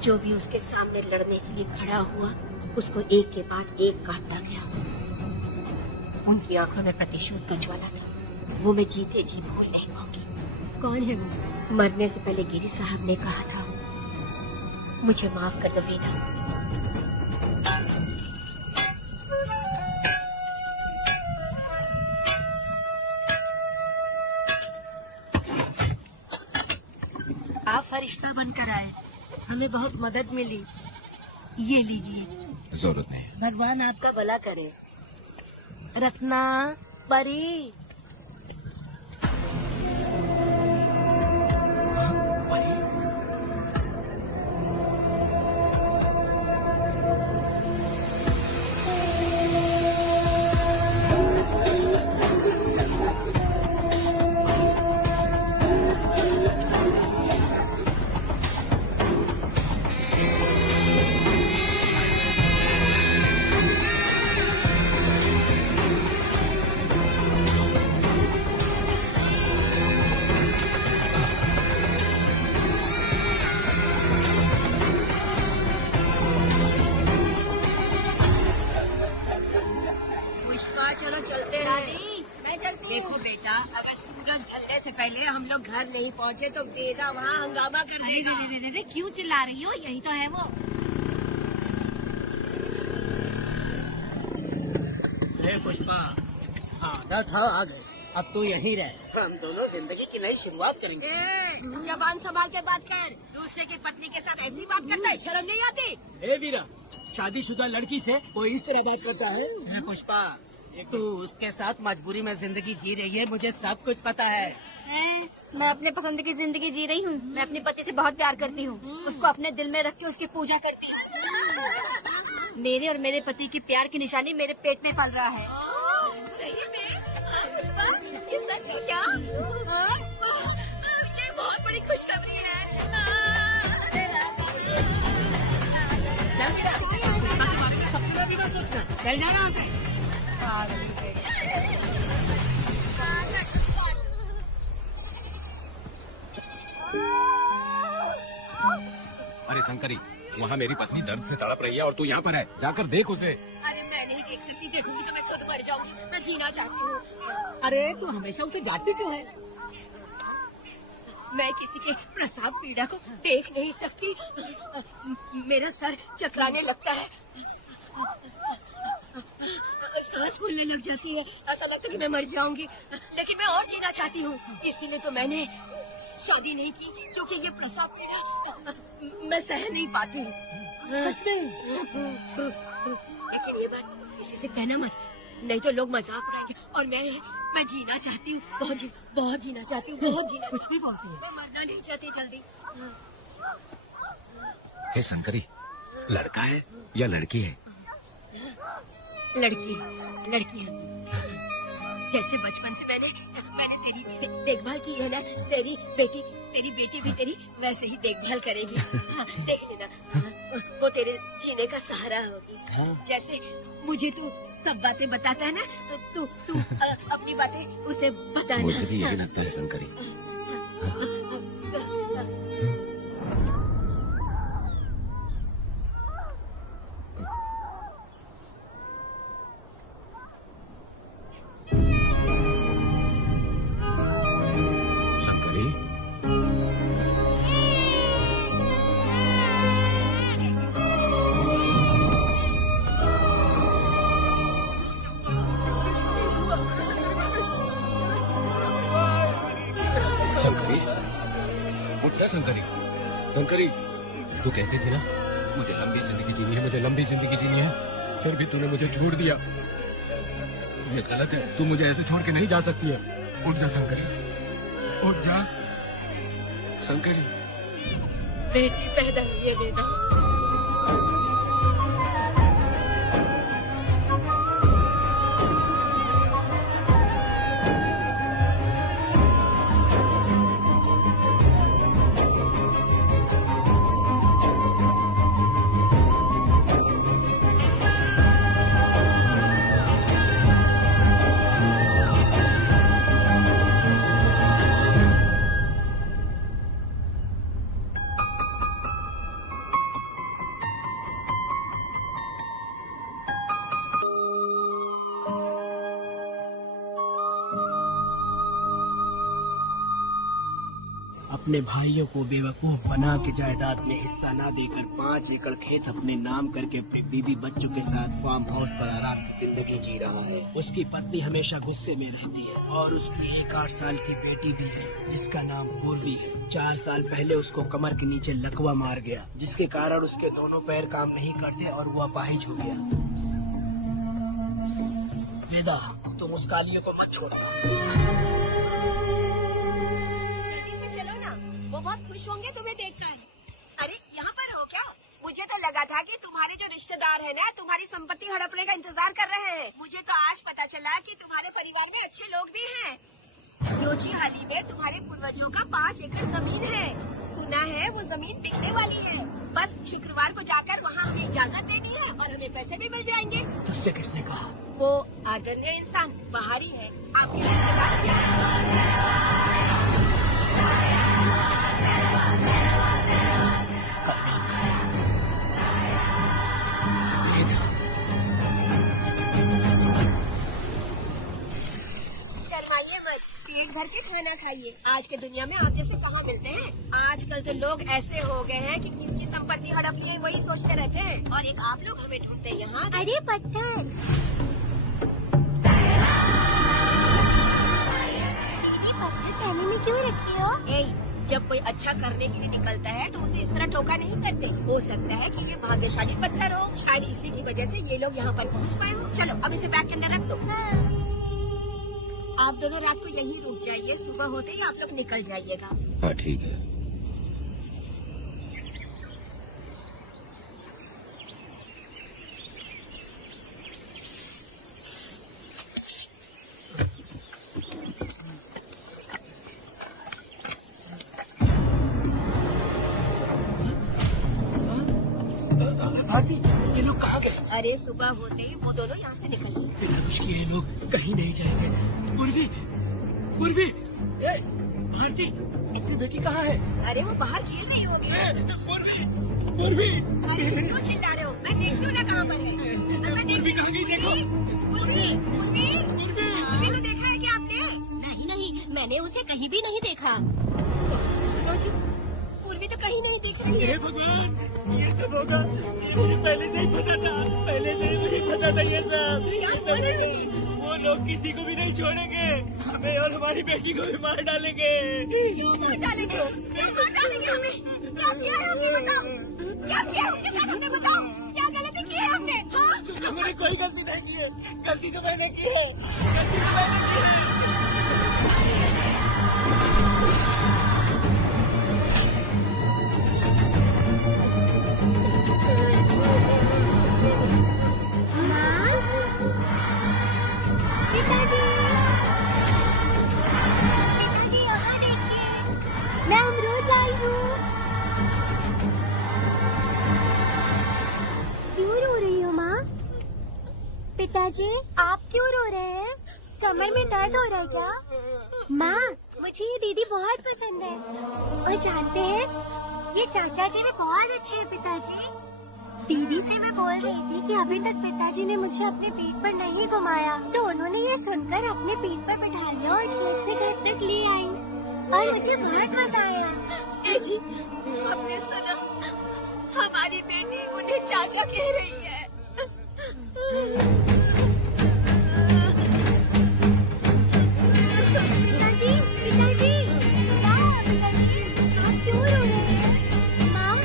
जो भी उसके सामने लड़ने के लिए खड़ा हुआ उसको एक के बाद एक काटता गया। उनकी आंखों में प्रतिशोध का ज्वाला था, वो मैं जीते जी भूल नहीं पाऊंगी। कौन है वो? मरने से पहले गिरी साहब ने कहा था, मुझे माफ कर दो वेदा। आप फरिश्ता बनकर आए, हमें बहुत मदद मिली। ये लीजिए। जरूरत नहीं। भगवान आपका भला करे। रत्ना परी। देखो बेटा, अगर सूरज ढलने से पहले हम लोग घर नहीं पहुँचे तो वेदा वहाँ हंगामा कर देगा। अरे क्यों चिल्ला रही हो? यही तो है वो। अरे पुष्पा, हाँ था आ गए। अब तू यहीं रह, हम दोनों जिंदगी की नई शुरुआत करेंगे। जबान संभाल के बात कर। दूसरे की पत्नी के साथ ऐसी बात करता है, शर्म नहीं आती? ए वीरा, शादीशुदा लड़की से कोई इस तरह बात करता है? अरे पुष्पा, तू उसके साथ मजबूरी में जिंदगी जी रही है, मुझे सब कुछ पता है। मैं अपने पसंद की जिंदगी जी रही हूँ। मैं अपने पति से बहुत प्यार करती हूँ। उसको अपने दिल में रख के उसकी पूजा करती हूँ। मेरे और मेरे पति की प्यार की निशानी मेरे पेट में पल रहा है। सही में? पुष्पा, ये सच है क्या? ये बहुत बड़ी खुशखबरी है। सपना भी मत सोचना, चल जाना यहाँ से। अरे शंकरी, वहाँ मेरी पत्नी दर्द से तड़प रही है और तू यहाँ पर है। जाकर देख उसे। अरे मैं नहीं देख सकती, देखूंगी तो मैं खुद मर जाऊंगी। मैं जीना चाहती हूँ। अरे तू हमेशा उसे डांटती क्यों है? मैं किसी के प्रसाव पीड़ा को देख नहीं सकती। मेरा सर चकराने लगता है, सांस फूलने लग जाती है, ऐसा लगता है कि मैं मर जाऊंगी। लेकिन मैं और जीना चाहती हूँ, इसीलिए तो मैंने शादी नहीं की, क्योंकि ये प्रसाव पीड़ा मैं सह नहीं पाती। सच में? लेकिन ये बात किसी से कहना मत, नहीं तो लोग मजाक उड़ाएंगे। और मैं जीना चाहती हूँ, बहुत जीना चाहती हूँ, बहुत जीना। कुछ भी बोलती है। मैं मरना नहीं चाहती जल्दी। हे शंकरी, लड़का है या लड़की है? लड़की है। जैसे बचपन से मैंने तेरी देखभाल की है ना, तेरी बेटी भी तेरी वैसे ही देखभाल करेगी। देख लेना, वो तेरे जीने का सहारा होगी। जैसे मुझे तू सब बातें बताता है ना, तू अपनी बातें उसे बताना। मुझे भी यही लगता है शंकरी। शंकरी, तू कहती थी ना मुझे लंबी जिंदगी जीनी है, फिर भी तूने मुझे छोड़ दिया। ये गलत है, तू मुझे ऐसे छोड़ के नहीं जा सकती है। उठ जा शंकरी, उठ जा शंकरी। बेटी पैदा हुई है वेदा। अपने भाइयों को बेवकूफ बना के जायदाद में हिस्सा ना देकर 5 एकड़ खेत अपने नाम करके अपने बीवी बच्चों के साथ फार्म हाउस पर आराम से जिंदगी जी रहा है। उसकी पत्नी हमेशा गुस्से में रहती है और उसकी 1-8 साल की बेटी भी है जिसका नाम पूर्वी है। 4 साल पहले उसको कमर के नीचे लकवा मार गया, जिसके कारण उसके दोनों पैर काम नहीं करते और वो अपाहिज हो गया। वेदा, तुम उस कालियों को मत छोड़ना। वो बहुत खुश होंगे तुम्हें देखकर। अरे यहाँ पर हो क्या? मुझे तो लगा था कि तुम्हारे जो रिश्तेदार हैं ना, तुम्हारी संपत्ति हड़पने का इंतजार कर रहे हैं। मुझे तो आज पता चला कि तुम्हारे परिवार में अच्छे लोग भी हैं। योची हाली में तुम्हारे पूर्वजों का 5 एकड़ जमीन है। सुना है वो जमीन बिकने वाली है। बस शुक्रवार को जाकर वहाँ हमें इजाजत देनी है और हमें पैसे भी मिल जाएंगे। उससे किसने कहा? वो आदरणीय इंसान बाहरी है, आपके रिश्तेदार। शर्माइए पेट भर के खाना खाइए। आज के दुनिया में आप जैसे कहाँ मिलते हैं। आजकल तो लोग ऐसे हो गए हैं कि किसकी संपत्ति हड़प लिए वही सोचते रहते हैं, और एक आप लोग हमें ढूंढते हैं यहाँ। अरे पत्थर, पत्थर कहने में क्यों रखी हो? जब कोई अच्छा करने के लिए निकलता है तो उसे इस तरह टोका नहीं करते। हो सकता है कि ये भाग्यशाली पत्थर हो, शायद इसी की वजह से ये लोग यहाँ पर पहुँच पाए हो। चलो अब इसे बैग के अंदर रख दो। आप दोनों रात को यहीं रुक जाइए, सुबह होते ही आप लोग निकल जाइएगा। हाँ ठीक है। भारती, ये लोग कहाँ गए? अरे सुबह होते ही वो दोनों यहाँ से निकल गए। बिना कुछ किए ये लोग कहीं नहीं जाएंगे। पूर्वी, पूर्वी, भारती, अपनी बेटी कहाँ है? अरे वो बाहर खेल रही होगी। पूर्वी, पूर्वी, अरे क्यों चिल्ला रहे हो? मैं देखती हूँ ना कहाँ पर है। मैं देखती हूँ। पूर्वी, पूर्वी को देखा है क्या आपने? नहीं नहीं, मैंने उसे कहीं भी नहीं देखा। पूर्वी तो कहीं नहीं दिख रही है। हे भगवान, ये सब होगा। मुझे पहले से ही पता था, पहले से ही मुझे पता था ये सब। वो लोग किसी को भी नहीं छोड़ेंगे, हमें और हमारी बेटी को भी मार डालेंगे। क्यों मार डालेंगे? क्यों मार डालेंगे हमें? क्या किया है हमने? बताओ, क्या किया है उनके साथ? हमने बताओ, क्या गलती की है हमने? हाँ? हमने कोई गलती नहीं की है। गलती तो मैंने की है, गलती तो मैंने की है। पिताजी, पिताजी यहाँ देखिए, मैं अमरूद लाई हूँ। क्यों रो रही हो माँ? पिताजी, आप क्यों रो रहे हैं? कमर में दर्द हो रहा है क्या? माँ, मुझे ये दीदी बहुत पसंद है। और जानते हैं, ये चाचा जी भी बहुत अच्छे हैं पिताजी। दीदी से मैं बोल रही थी कि अभी तक पिताजी ने मुझे अपने पीठ पर नहीं घुमाया, तो उन्होंने ये सुनकर अपने पीठ पर बैठा लिया और खेत से घर तक ले आई, और मुझे बहुत मजा आया। जी, आपने सुना? हमारी बेटी उन्हें चाचा कह रही है। पिताजी, पिताजी, क्या हुआ पिताजी? आप क्यों रो रहे हैं? माँ,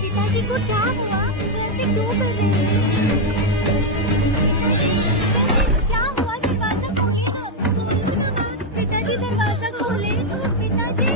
पिताजी को क्या हुआ? ऐसे क्यों कर रही है? क्या हुआ? दरवाजा खोलिए ना, खोलिए ना माँ। पिताजी दरवाजा खोले। पिताजी,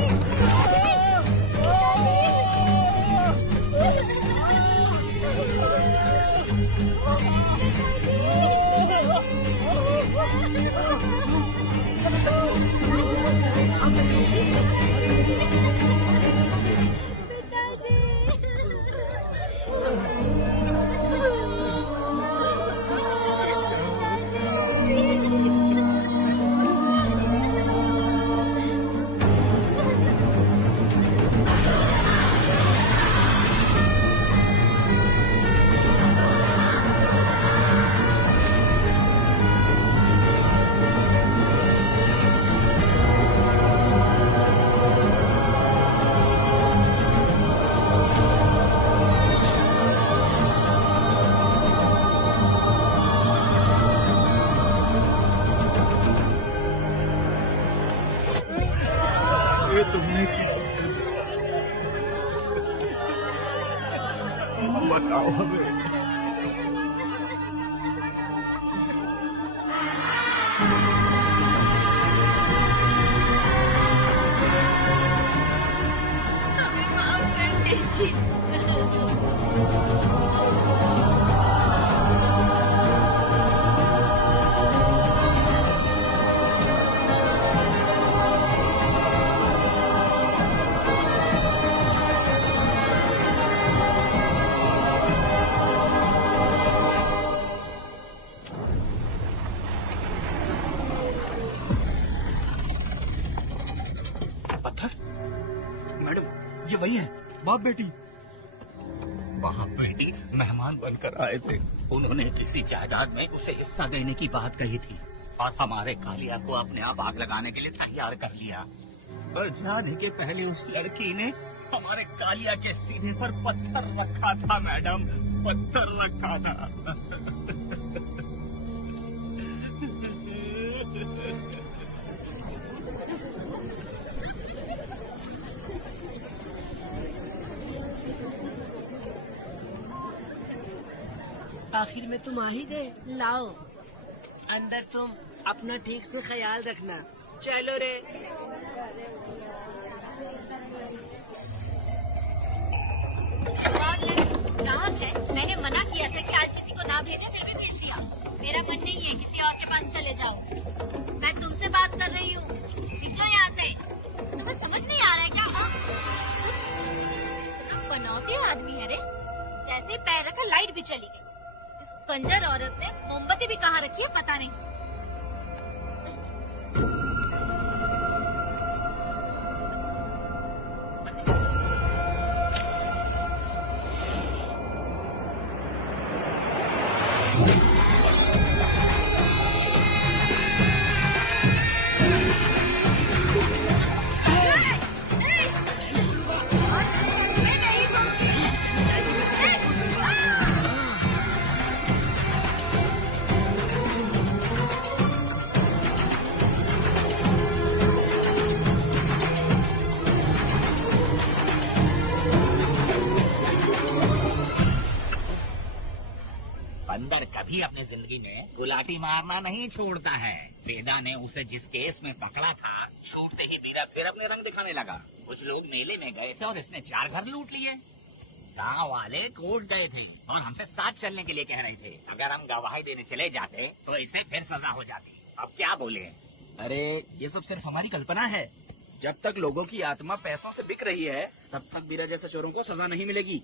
तुमने बताओ हमें। हमें माफ कर दीजिए। मैडम, ये वही है, बाप बेटी। बाप बेटी मेहमान बनकर आए थे। उन्होंने किसी जायदाद में उसे हिस्सा देने की बात कही थी। और हमारे कालिया को अपने आप आग लगाने के लिए तैयार कर लिया। और जाने के पहले उस लड़की ने हमारे कालिया के सीने पर पत्थर रखा था मैडम, पत्थर रखा था। आखिर में तुम आ ही गए। लाओ अंदर, तुम अपना ठीक से ख्याल रखना। चलो रे। ग्राहक है, मैंने मना किया था कि आज किसी को ना भेजे, फिर भी भेज दिया। मेरा मन नहीं है किसी और के पास चले जाओ। मैं तुमसे बात कर रही हूँ, निकलो यहाँ से। तुम्हें समझ नहीं आ रहा है क्या? बनौती आदमी है रे, जैसे ही पैर रखा लाइट भी चली गई। इस कंजर औरत ने मोमबत्ती भी कहाँ रखी है पता नहीं। बंदर कभी अपनी जिंदगी में गुलाटी मारना नहीं छोड़ता है। वेदा ने उसे जिस केस में पकड़ा था, छूटते ही वीरा फिर अपने रंग दिखाने लगा। कुछ लोग मेले में गए थे और इसने 4 घर लूट लिए। गांव वाले कोर्ट गए थे और हमसे साथ चलने के लिए कह रहे थे। अगर हम गवाही देने चले जाते तो इसे फिर सजा हो जाती। अब क्या बोले? अरे ये सब सिर्फ हमारी कल्पना है। जब तक लोगों की आत्मा पैसों से बिक रही है, तब तक वीरा जैसे चोरों को सजा नहीं मिलेगी।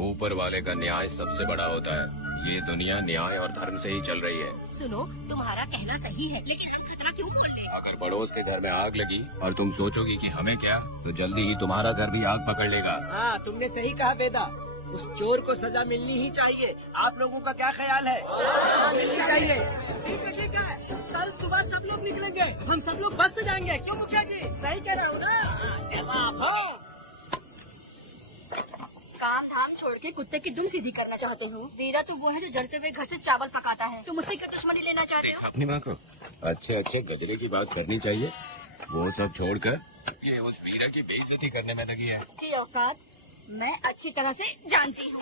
ऊपर वाले का न्याय सबसे बड़ा होता है। ये दुनिया न्याय और धर्म से ही चल रही है। सुनो, तुम्हारा कहना सही है, लेकिन हम खतरा क्यों खोल ले? अगर पड़ोस के घर में आग लगी और तुम सोचोगी कि हमें क्या, तो जल्दी ही तुम्हारा घर भी आग पकड़ लेगा। हाँ, तुमने सही कहा वेदा। उस चोर को सजा मिलनी ही चाहिए। आप लोगों का क्या ख्याल है? मिलनी चाहिए। ठीक है, कल सुबह सब लोग निकलेंगे। हम सब लोग बस से जाएंगे। क्यों मुखिया जी? सही कह रहा हूँ ना? काम धाम छोड़ के कुत्ते की दुम सीधी करना चाहते हो? वीरा तो वो है जो जलते हुए घर से चावल पकाता है। तुम उससे क्यों दुश्मनी लेना चाहते हो? अपनी माँ को अच्छे अच्छे गजरे की बात करनी चाहिए। वो सब छोड़कर ये उस वीरा की बेइज्जती करने में लगी है। उसकी औकात मैं अच्छी तरह से जानती हूँ।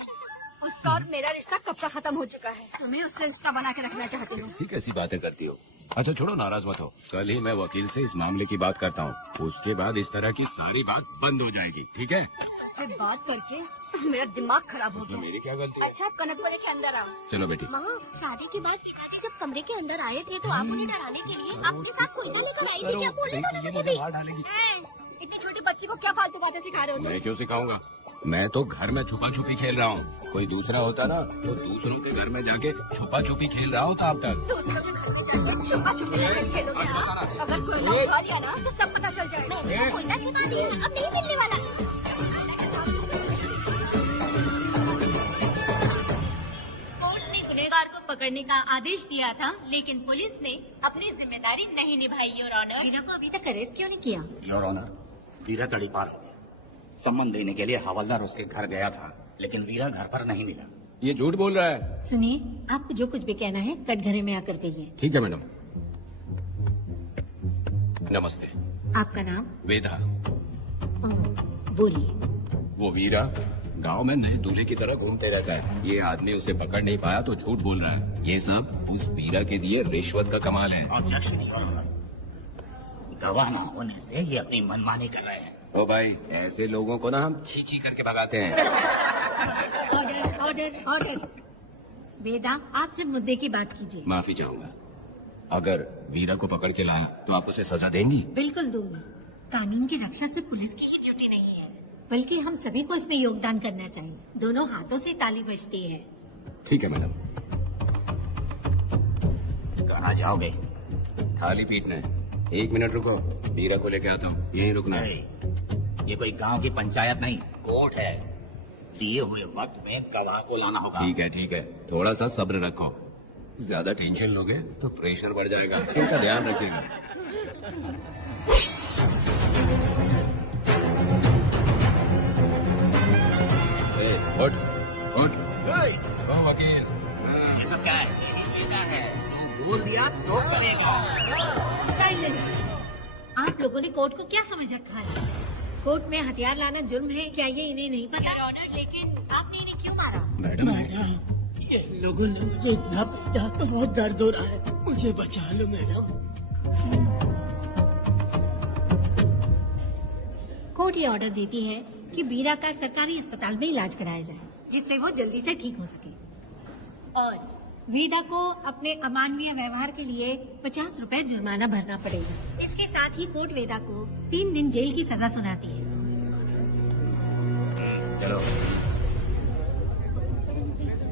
उसका और मेरा रिश्ता कब का खत्म हो चुका है। तुम्हें उससे रिश्ता बना के रखना चाहती हूँ। ठीक ऐसी बातें करती हो। अच्छा छोड़ो, नाराज मत हो। कल ही मैं वकील से इस मामले की बात करता हूँ। उसके बाद इस तरह की सारी बात बंद हो जाएगी। ठीक है? उससे बात करके मेरा दिमाग खराब हो गया। मेरी क्या गलती है? अच्छा, कनक वाले के अंदर आओ। चलो बेटी। माँ, शादी के बाद पिताजी जब कमरे के अंदर आए थे तो आप उन्हें डराने के लिए अपने साथ कोयता लेकर आई थी। क्या बोलने दो ना मुझे भी। इतनी छोटी बच्ची को क्या फालतू बातें सिखा रहे हो तुम? मैं क्यों सिखाऊंगा? मैं तो घर में छुपा छुपी खेल रहा हूँ। कोई दूसरा होता ना तो दूसरों के घर में जाके छुपा छुपी खेल रहा होता अब तक। दूसरों के घर में जाके छुपा छुपी खेलोगे? अगर कोयता छुपा दिया ना तो सब पता चल जाएगा। मैंने कोयता छुपा दिया, अब नहीं मिलने वाला। कोर्ट ने गुनहगार को पकड़ने का आदेश दिया था, लेकिन पुलिस ने अपनी जिम्मेदारी नहीं निभाई। योर ऑनर, वीरा को अभी तक अरेस्ट क्यों नहीं किया? योर ऑनर, वीरा तड़ीपार हो गया। सम्मान देने के लिए हवलदार उसके घर गया था, लेकिन वीरा घर पर नहीं मिला। ये झूठ बोल रहा है। सुनिए, आपको जो कुछ भी कहना है कटघरे में आकर कहिए। ठीक है मैडम। नमस्ते। आपका नाम? वेदा। बोलिए। वो वीरा गांव में नए दूल्हे की तरह घूमते रहता है। ये आदमी उसे पकड़ नहीं पाया तो झूठ बोल रहा है। ये सब उस वीरा के दिए रिश्वत का कमाल है। ऑब्जेक्शन योर ऑनर, गवाह न होने से ये अपनी मनमानी कर रहे हैं। ओ भाई, ऐसे लोगों को ना हम छी छी करके भगाते हैं। Order order order. वेदा, आपसे मुद्दे की बात कीजिए। माफी चाहूंगा। अगर वीरा को पकड़ के लाया तो आप उसे सजा देंगी? बिल्कुल दूंगी। कानून की रक्षा से पुलिस की ही ड्यूटी नहीं है, बल्कि हम सभी को इसमें योगदान करना चाहिए। दोनों हाथों से ताली बजती है। ठीक है मैडम। कहाँ जाओगे? थाली पीटने। 1 मिनट रुको, वीरा को लेके आता हूँ। यहीं रुकना है। ये कोई गांव की पंचायत नहीं, कोर्ट है। दिए हुए वक्त में गवाह को लाना होगा। ठीक है, थोड़ा सा सब्र रखो। ज्यादा टेंशन लोगे तो प्रेशर बढ़ जाएगा, इनका ध्यान रखिएगा। उठ उठ, ओ वकील। ये सब क्या है? ये क्या है? बोल दिया तो करेगा। आप लोगों ने कोर्ट को क्या समझ रखा है? कोर्ट में हथियार लाना जुर्म है, क्या ये इन्हें नहीं पता? लेकिन आपने इन्हें क्यों मारा? मैडम ये लोगों ने मुझे इतना पीटा, बहुत दर्द हो रहा है, मुझे बचा लो मैडम। कोर्ट ये ऑर्डर देती है कि बीरा का सरकारी अस्पताल में इलाज कराया जाए, जिससे वो जल्दी से ठीक हो सके। और वेदा को अपने अमानवीय व्यवहार के लिए 50 रुपए जुर्माना भरना पड़ेगा। इसके साथ ही कोर्ट वेदा को 3 दिन जेल की सजा सुनाती है। चलो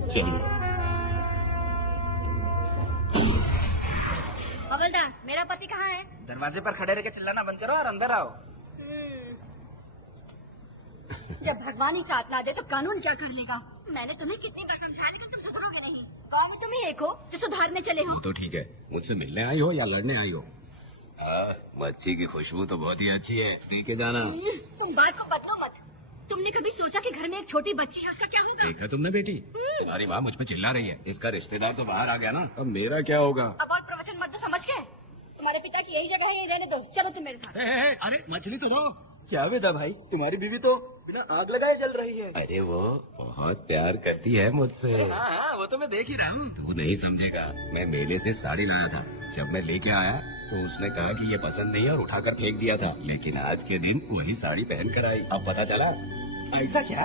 चलिए। हवलदार, मेरा पति कहाँ है? दरवाजे पर खड़े रह के चिल्लाना बंद करो और अंदर आओ। जब भगवान ही साथ ना दे तो कानून क्या कर लेगा? मैंने तुम्हें कितनी बार समझाया लेकिन तुम सुधरोगे नहीं। गाँव में तुम ही एक हो जो सुधारने चले हो। तो ठीक है, मुझसे मिलने आई हो या लड़ने आई हो? मच्छी की खुशबू तो बहुत ही अच्छी है, पी के जाना। तुम बात को बदलो मत। तुमने कभी सोचा कि घर में एक छोटी बच्ची है, उसका क्या होगा? देखा तुमने बेटी, तुम्हारी माँ मुझ पे चिल्ला रही है, इसका रिश्तेदार तो बाहर आ गया ना, अब मेरा क्या होगा? अब और प्रवचन मत दो, समझ गए? तुम्हारे पिता की यही जगह है, यही रहने दो। चलो तुम मेरे साथ। अरे मछली तो दो। क्या वेदा भाई, तुम्हारी बीवी तो बिना आग लगाए जल रही है। अरे वो बहुत प्यार करती है मुझसे। हाँ, वो तो मैं देख ही रहा हूँ। तू नहीं समझेगा, मैं मेले से साड़ी लाया था, जब मैं लेके आया तो उसने कहा कि ये पसंद नहीं है और उठाकर फेंक दिया था, लेकिन आज के दिन वही साड़ी पहन कर आई। अब पता चला। ऐसा क्या?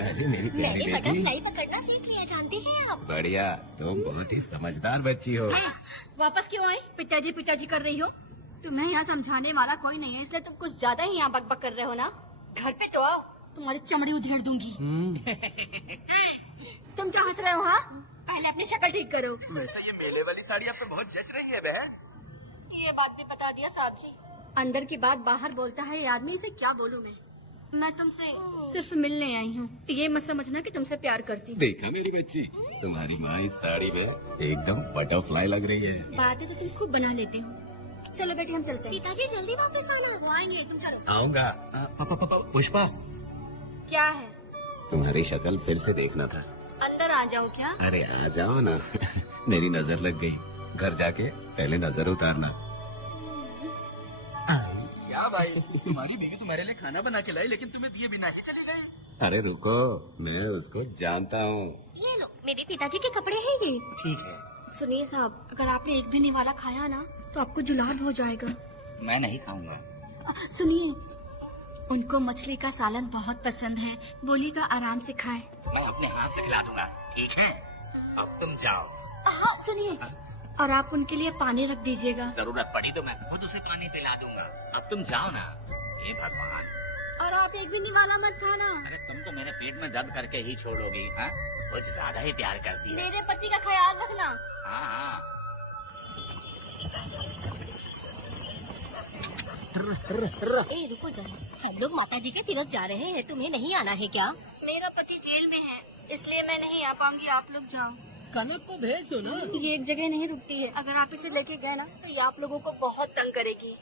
अरे मेरी प्यारी मैंने बेटी, बटरफ्लाई पकड़ना सीख लिया, जानती हैं आप? बढ़िया, तुम बहुत ही समझदार बच्ची हो। वापस क्यों आई? पिताजी कर रही हो? तुम्हें यहाँ समझाने वाला कोई नहीं है, इसलिए तुम कुछ ज्यादा ही यहाँ बकबक कर रहे हो ना। घर पे तो आओ, तुम्हारी चमड़ी उधेड़ दूंगी। तुम क्या हंस रहे हो? हाँ, पहले अपनी शक्ल ठीक करो। वैसे ये मेले वाली साड़ी आप पे बहुत जच रही है बहन। ये बात भी बता दिया साहब जी। अंदर की बात बाहर बोलता है ये आदमी, इसे क्या बोलूं मैं तुमसे सिर्फ मिलने आई हूँ, ये मत समझना कि तुमसे प्यार करती हूँ। देखा मेरी बच्ची, तुम्हारी माँ इस साड़ी में एकदम बटरफ्लाई लग रही है। बातें तो तुम खूब बना लेते हो। चलो बेटी हम चलते हैं। पिताजी जल्दी वापस आना। वो आएंगे, तुम चलो। आऊंगा। पुष्पा, क्या है? तुम्हारी शक्ल फिर से देखना था। अंदर आ जाओ क्या? अरे आ जाओ ना। मेरी नजर लग गई, घर जाके पहले नजर उतारना। क्या भाई, तुम्हारी बीवी तुम्हारे लिए खाना बना के लाई, लेकिन तुम्हें दिए बिना ही चली गई। अरे रुको, मैं उसको जानता हूँ। ये लो, मेरे पिताजी के कपड़े हैं ये। ठीक है। सुनिए साहब, अगर आपने एक भी निवाला खाया ना तो आपको जुलाब हो जाएगा। मैं नहीं खाऊंगा। सुनिए, उनको मछली का सालन बहुत पसंद है, बोलिएगा आराम से खाए। मैं अपने हाथ से खिला दूंगा, ठीक है? अब तुम जाओ। हाँ सुनिए, और आप उनके लिए पानी रख दीजिएगा। जरूरत पड़ी तो मैं खुद उसे पानी पिला दूंगा। अब तुम जाओ ना। हे भगवान। और आप एक भी निवाला मत खाना। अरे तुम तो मेरे पेट में दर्द करके ही छोड़ोगी। हाँ, कुछ ज्यादा ही प्यार करती है। मेरे पति का ख्याल रखना। हाँ हाँ। ए रुको जरा, हम लोग माता जी के तीर्थ जा रहे हैं, तुम्हें नहीं आना है क्या? मेरा पति जेल में है, इसलिए मैं नहीं आ पाऊंगी, आप लोग जाओ। कनक को भेज दो ना। ये एक जगह नहीं रुकती है, अगर आप इसे लेके गए ना तो ये आप लोगों को बहुत तंग करेगी।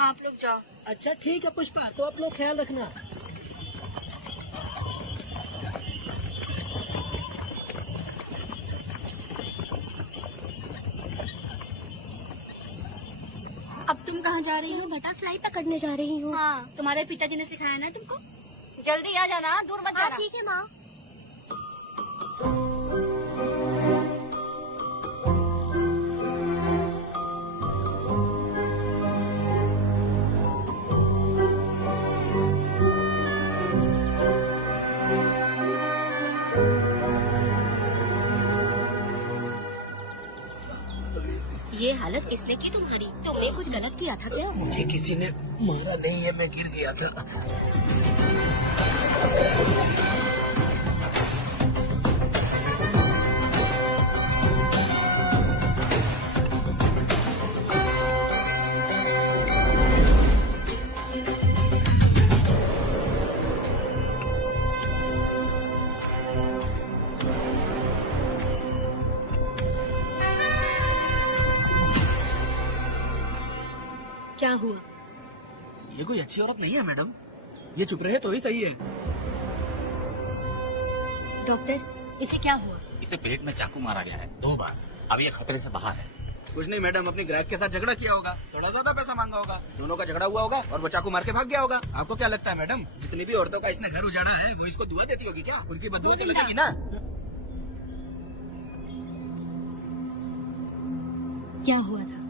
आप लोग जाओ। अच्छा ठीक है पुष्पा, तो आप लोग ख्याल रखना। अब तुम कहाँ जा रही हो? बटरफ्लाई पकड़ने जा रही हूँ। हाँ, तुम्हारे पिताजी ने सिखाया ना तुमको। जल्दी आ जाना, दूर मत जाना। ठीक है माँ। ये हालत इसने की तुम्हारी, तुमने कुछ गलत किया था क्या? मुझे किसी ने मारा नहीं है, मैं गिर गया था। क्या हुआ? ये कोई अच्छी औरत नहीं है मैडम, ये चुप रहे तो ही सही है। डॉक्टर, इसे क्या हुआ? इसे पेट में चाकू मारा गया है 2 बार। अब ये खतरे से बाहर है। कुछ नहीं मैडम, अपनी ग्राहक के साथ झगड़ा किया होगा, थोड़ा ज्यादा पैसा मांगा होगा, दोनों का झगड़ा हुआ होगा और वो चाकू मार के भाग गया होगा। आपको क्या लगता है मैडम, जितनी भी औरतों का इसने घर उजाड़ा है वो इसको दुआ देती होगी क्या? उनकी बदुआ तो लगेगी ना। क्या हुआ था?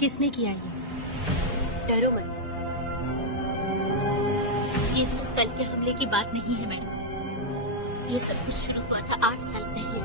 किसने किया ये? डरो मत। ये सब कल के हमले की बात नहीं है मैडम। ये सब कुछ शुरू हुआ था 8 साल पहले।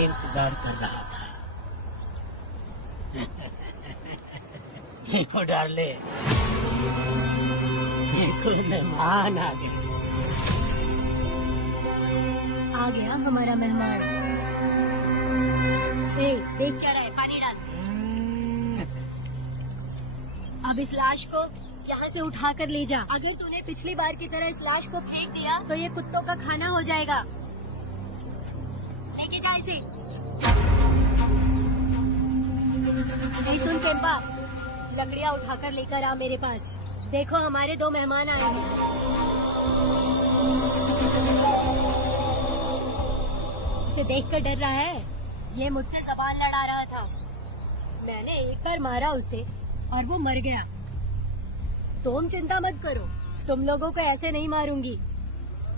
इंतजार कर रहा था। देखो डार्ले, देखो मेहमान आ गए। आ गया हमारा मेहमान। देख क्या रहा है, पानी डाल। अब इस लाश को यहाँ से उठा कर ले जा। अगर तूने पिछली बार की तरह इस लाश को फेंक दिया तो ये कुत्तों का खाना हो जाएगा। लेके जा इसे। नहीं सुन चंपा, लकड़ियाँ उठाकर लेकर आ मेरे पास। देखो हमारे 2 मेहमान आए हैं। इसे देखकर डर रहा है। ये मुझसे जबान लड़ा रहा था। मैंने एक बार मारा उसे और वो मर गया। तुम चिंता मत करो, तुम लोगों को ऐसे नहीं मारूंगी।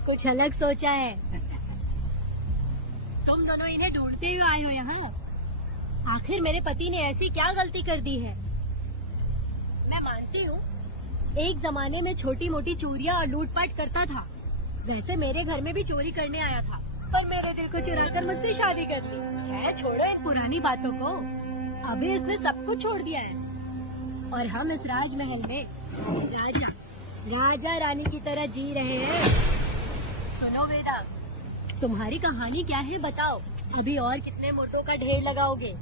कुछ अलग सोचा है। तुम दोनों इन्हें ढूंढते हुए आए हो यहाँ। आखिर मेरे पति ने ऐसी क्या गलती कर दी है? मैं मानती हूँ एक जमाने में छोटी मोटी चोरियाँ और लूटपाट करता था। वैसे मेरे घर में भी चोरी करने आया था, पर मेरे दिल को चुराकर मुझसे शादी कर ली। है, छोड़ो इन पुरानी बातों को। अभी इसने सब कुछ छोड़ दिया है और हम इस राजमहल में राजा रानी की तरह जी रहे हैं। सुनो वेदा, तुम्हारी कहानी क्या है बताओ। अभी और कितने मोटों का ढेर लगाओगे?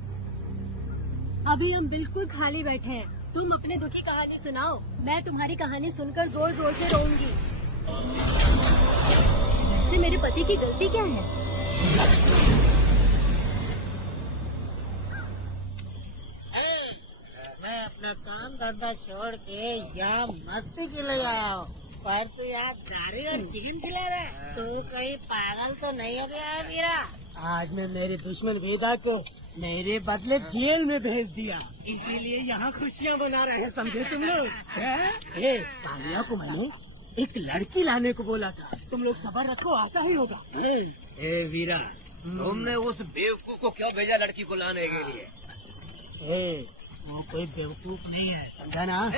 अभी हम बिल्कुल खाली बैठे हैं। तुम अपने दुख की कहानी सुनाओ। मैं तुम्हारी कहानी सुनकर जोर जोर से रोऊंगी। वैसे मेरे पति की गलती क्या है? मैं अपना काम धंधा छोड़ के यहाँ मस्ती के लिए आया हूँ, पर तू यहाँ गाड़ी और चिकन खिला रहा है। तू कहीं पागल तो नहीं हो गया है मेरा? आज मैं मेरे दुश्मन वेदा को मेरे बदले जेल में भेज दिया, इसीलिए यहाँ खुशियाँ मना रहे हैं, समझे तुम लोग? कालिया को मैंने एक लड़की लाने को बोला था, तुम लोग सब्र रखो, आता ही होगा। वीरा, तुमने उस बेवकूफ को क्यों भेजा लड़की को लाने के लिए? वो कोई बेवकूफ नहीं है, समझा ना?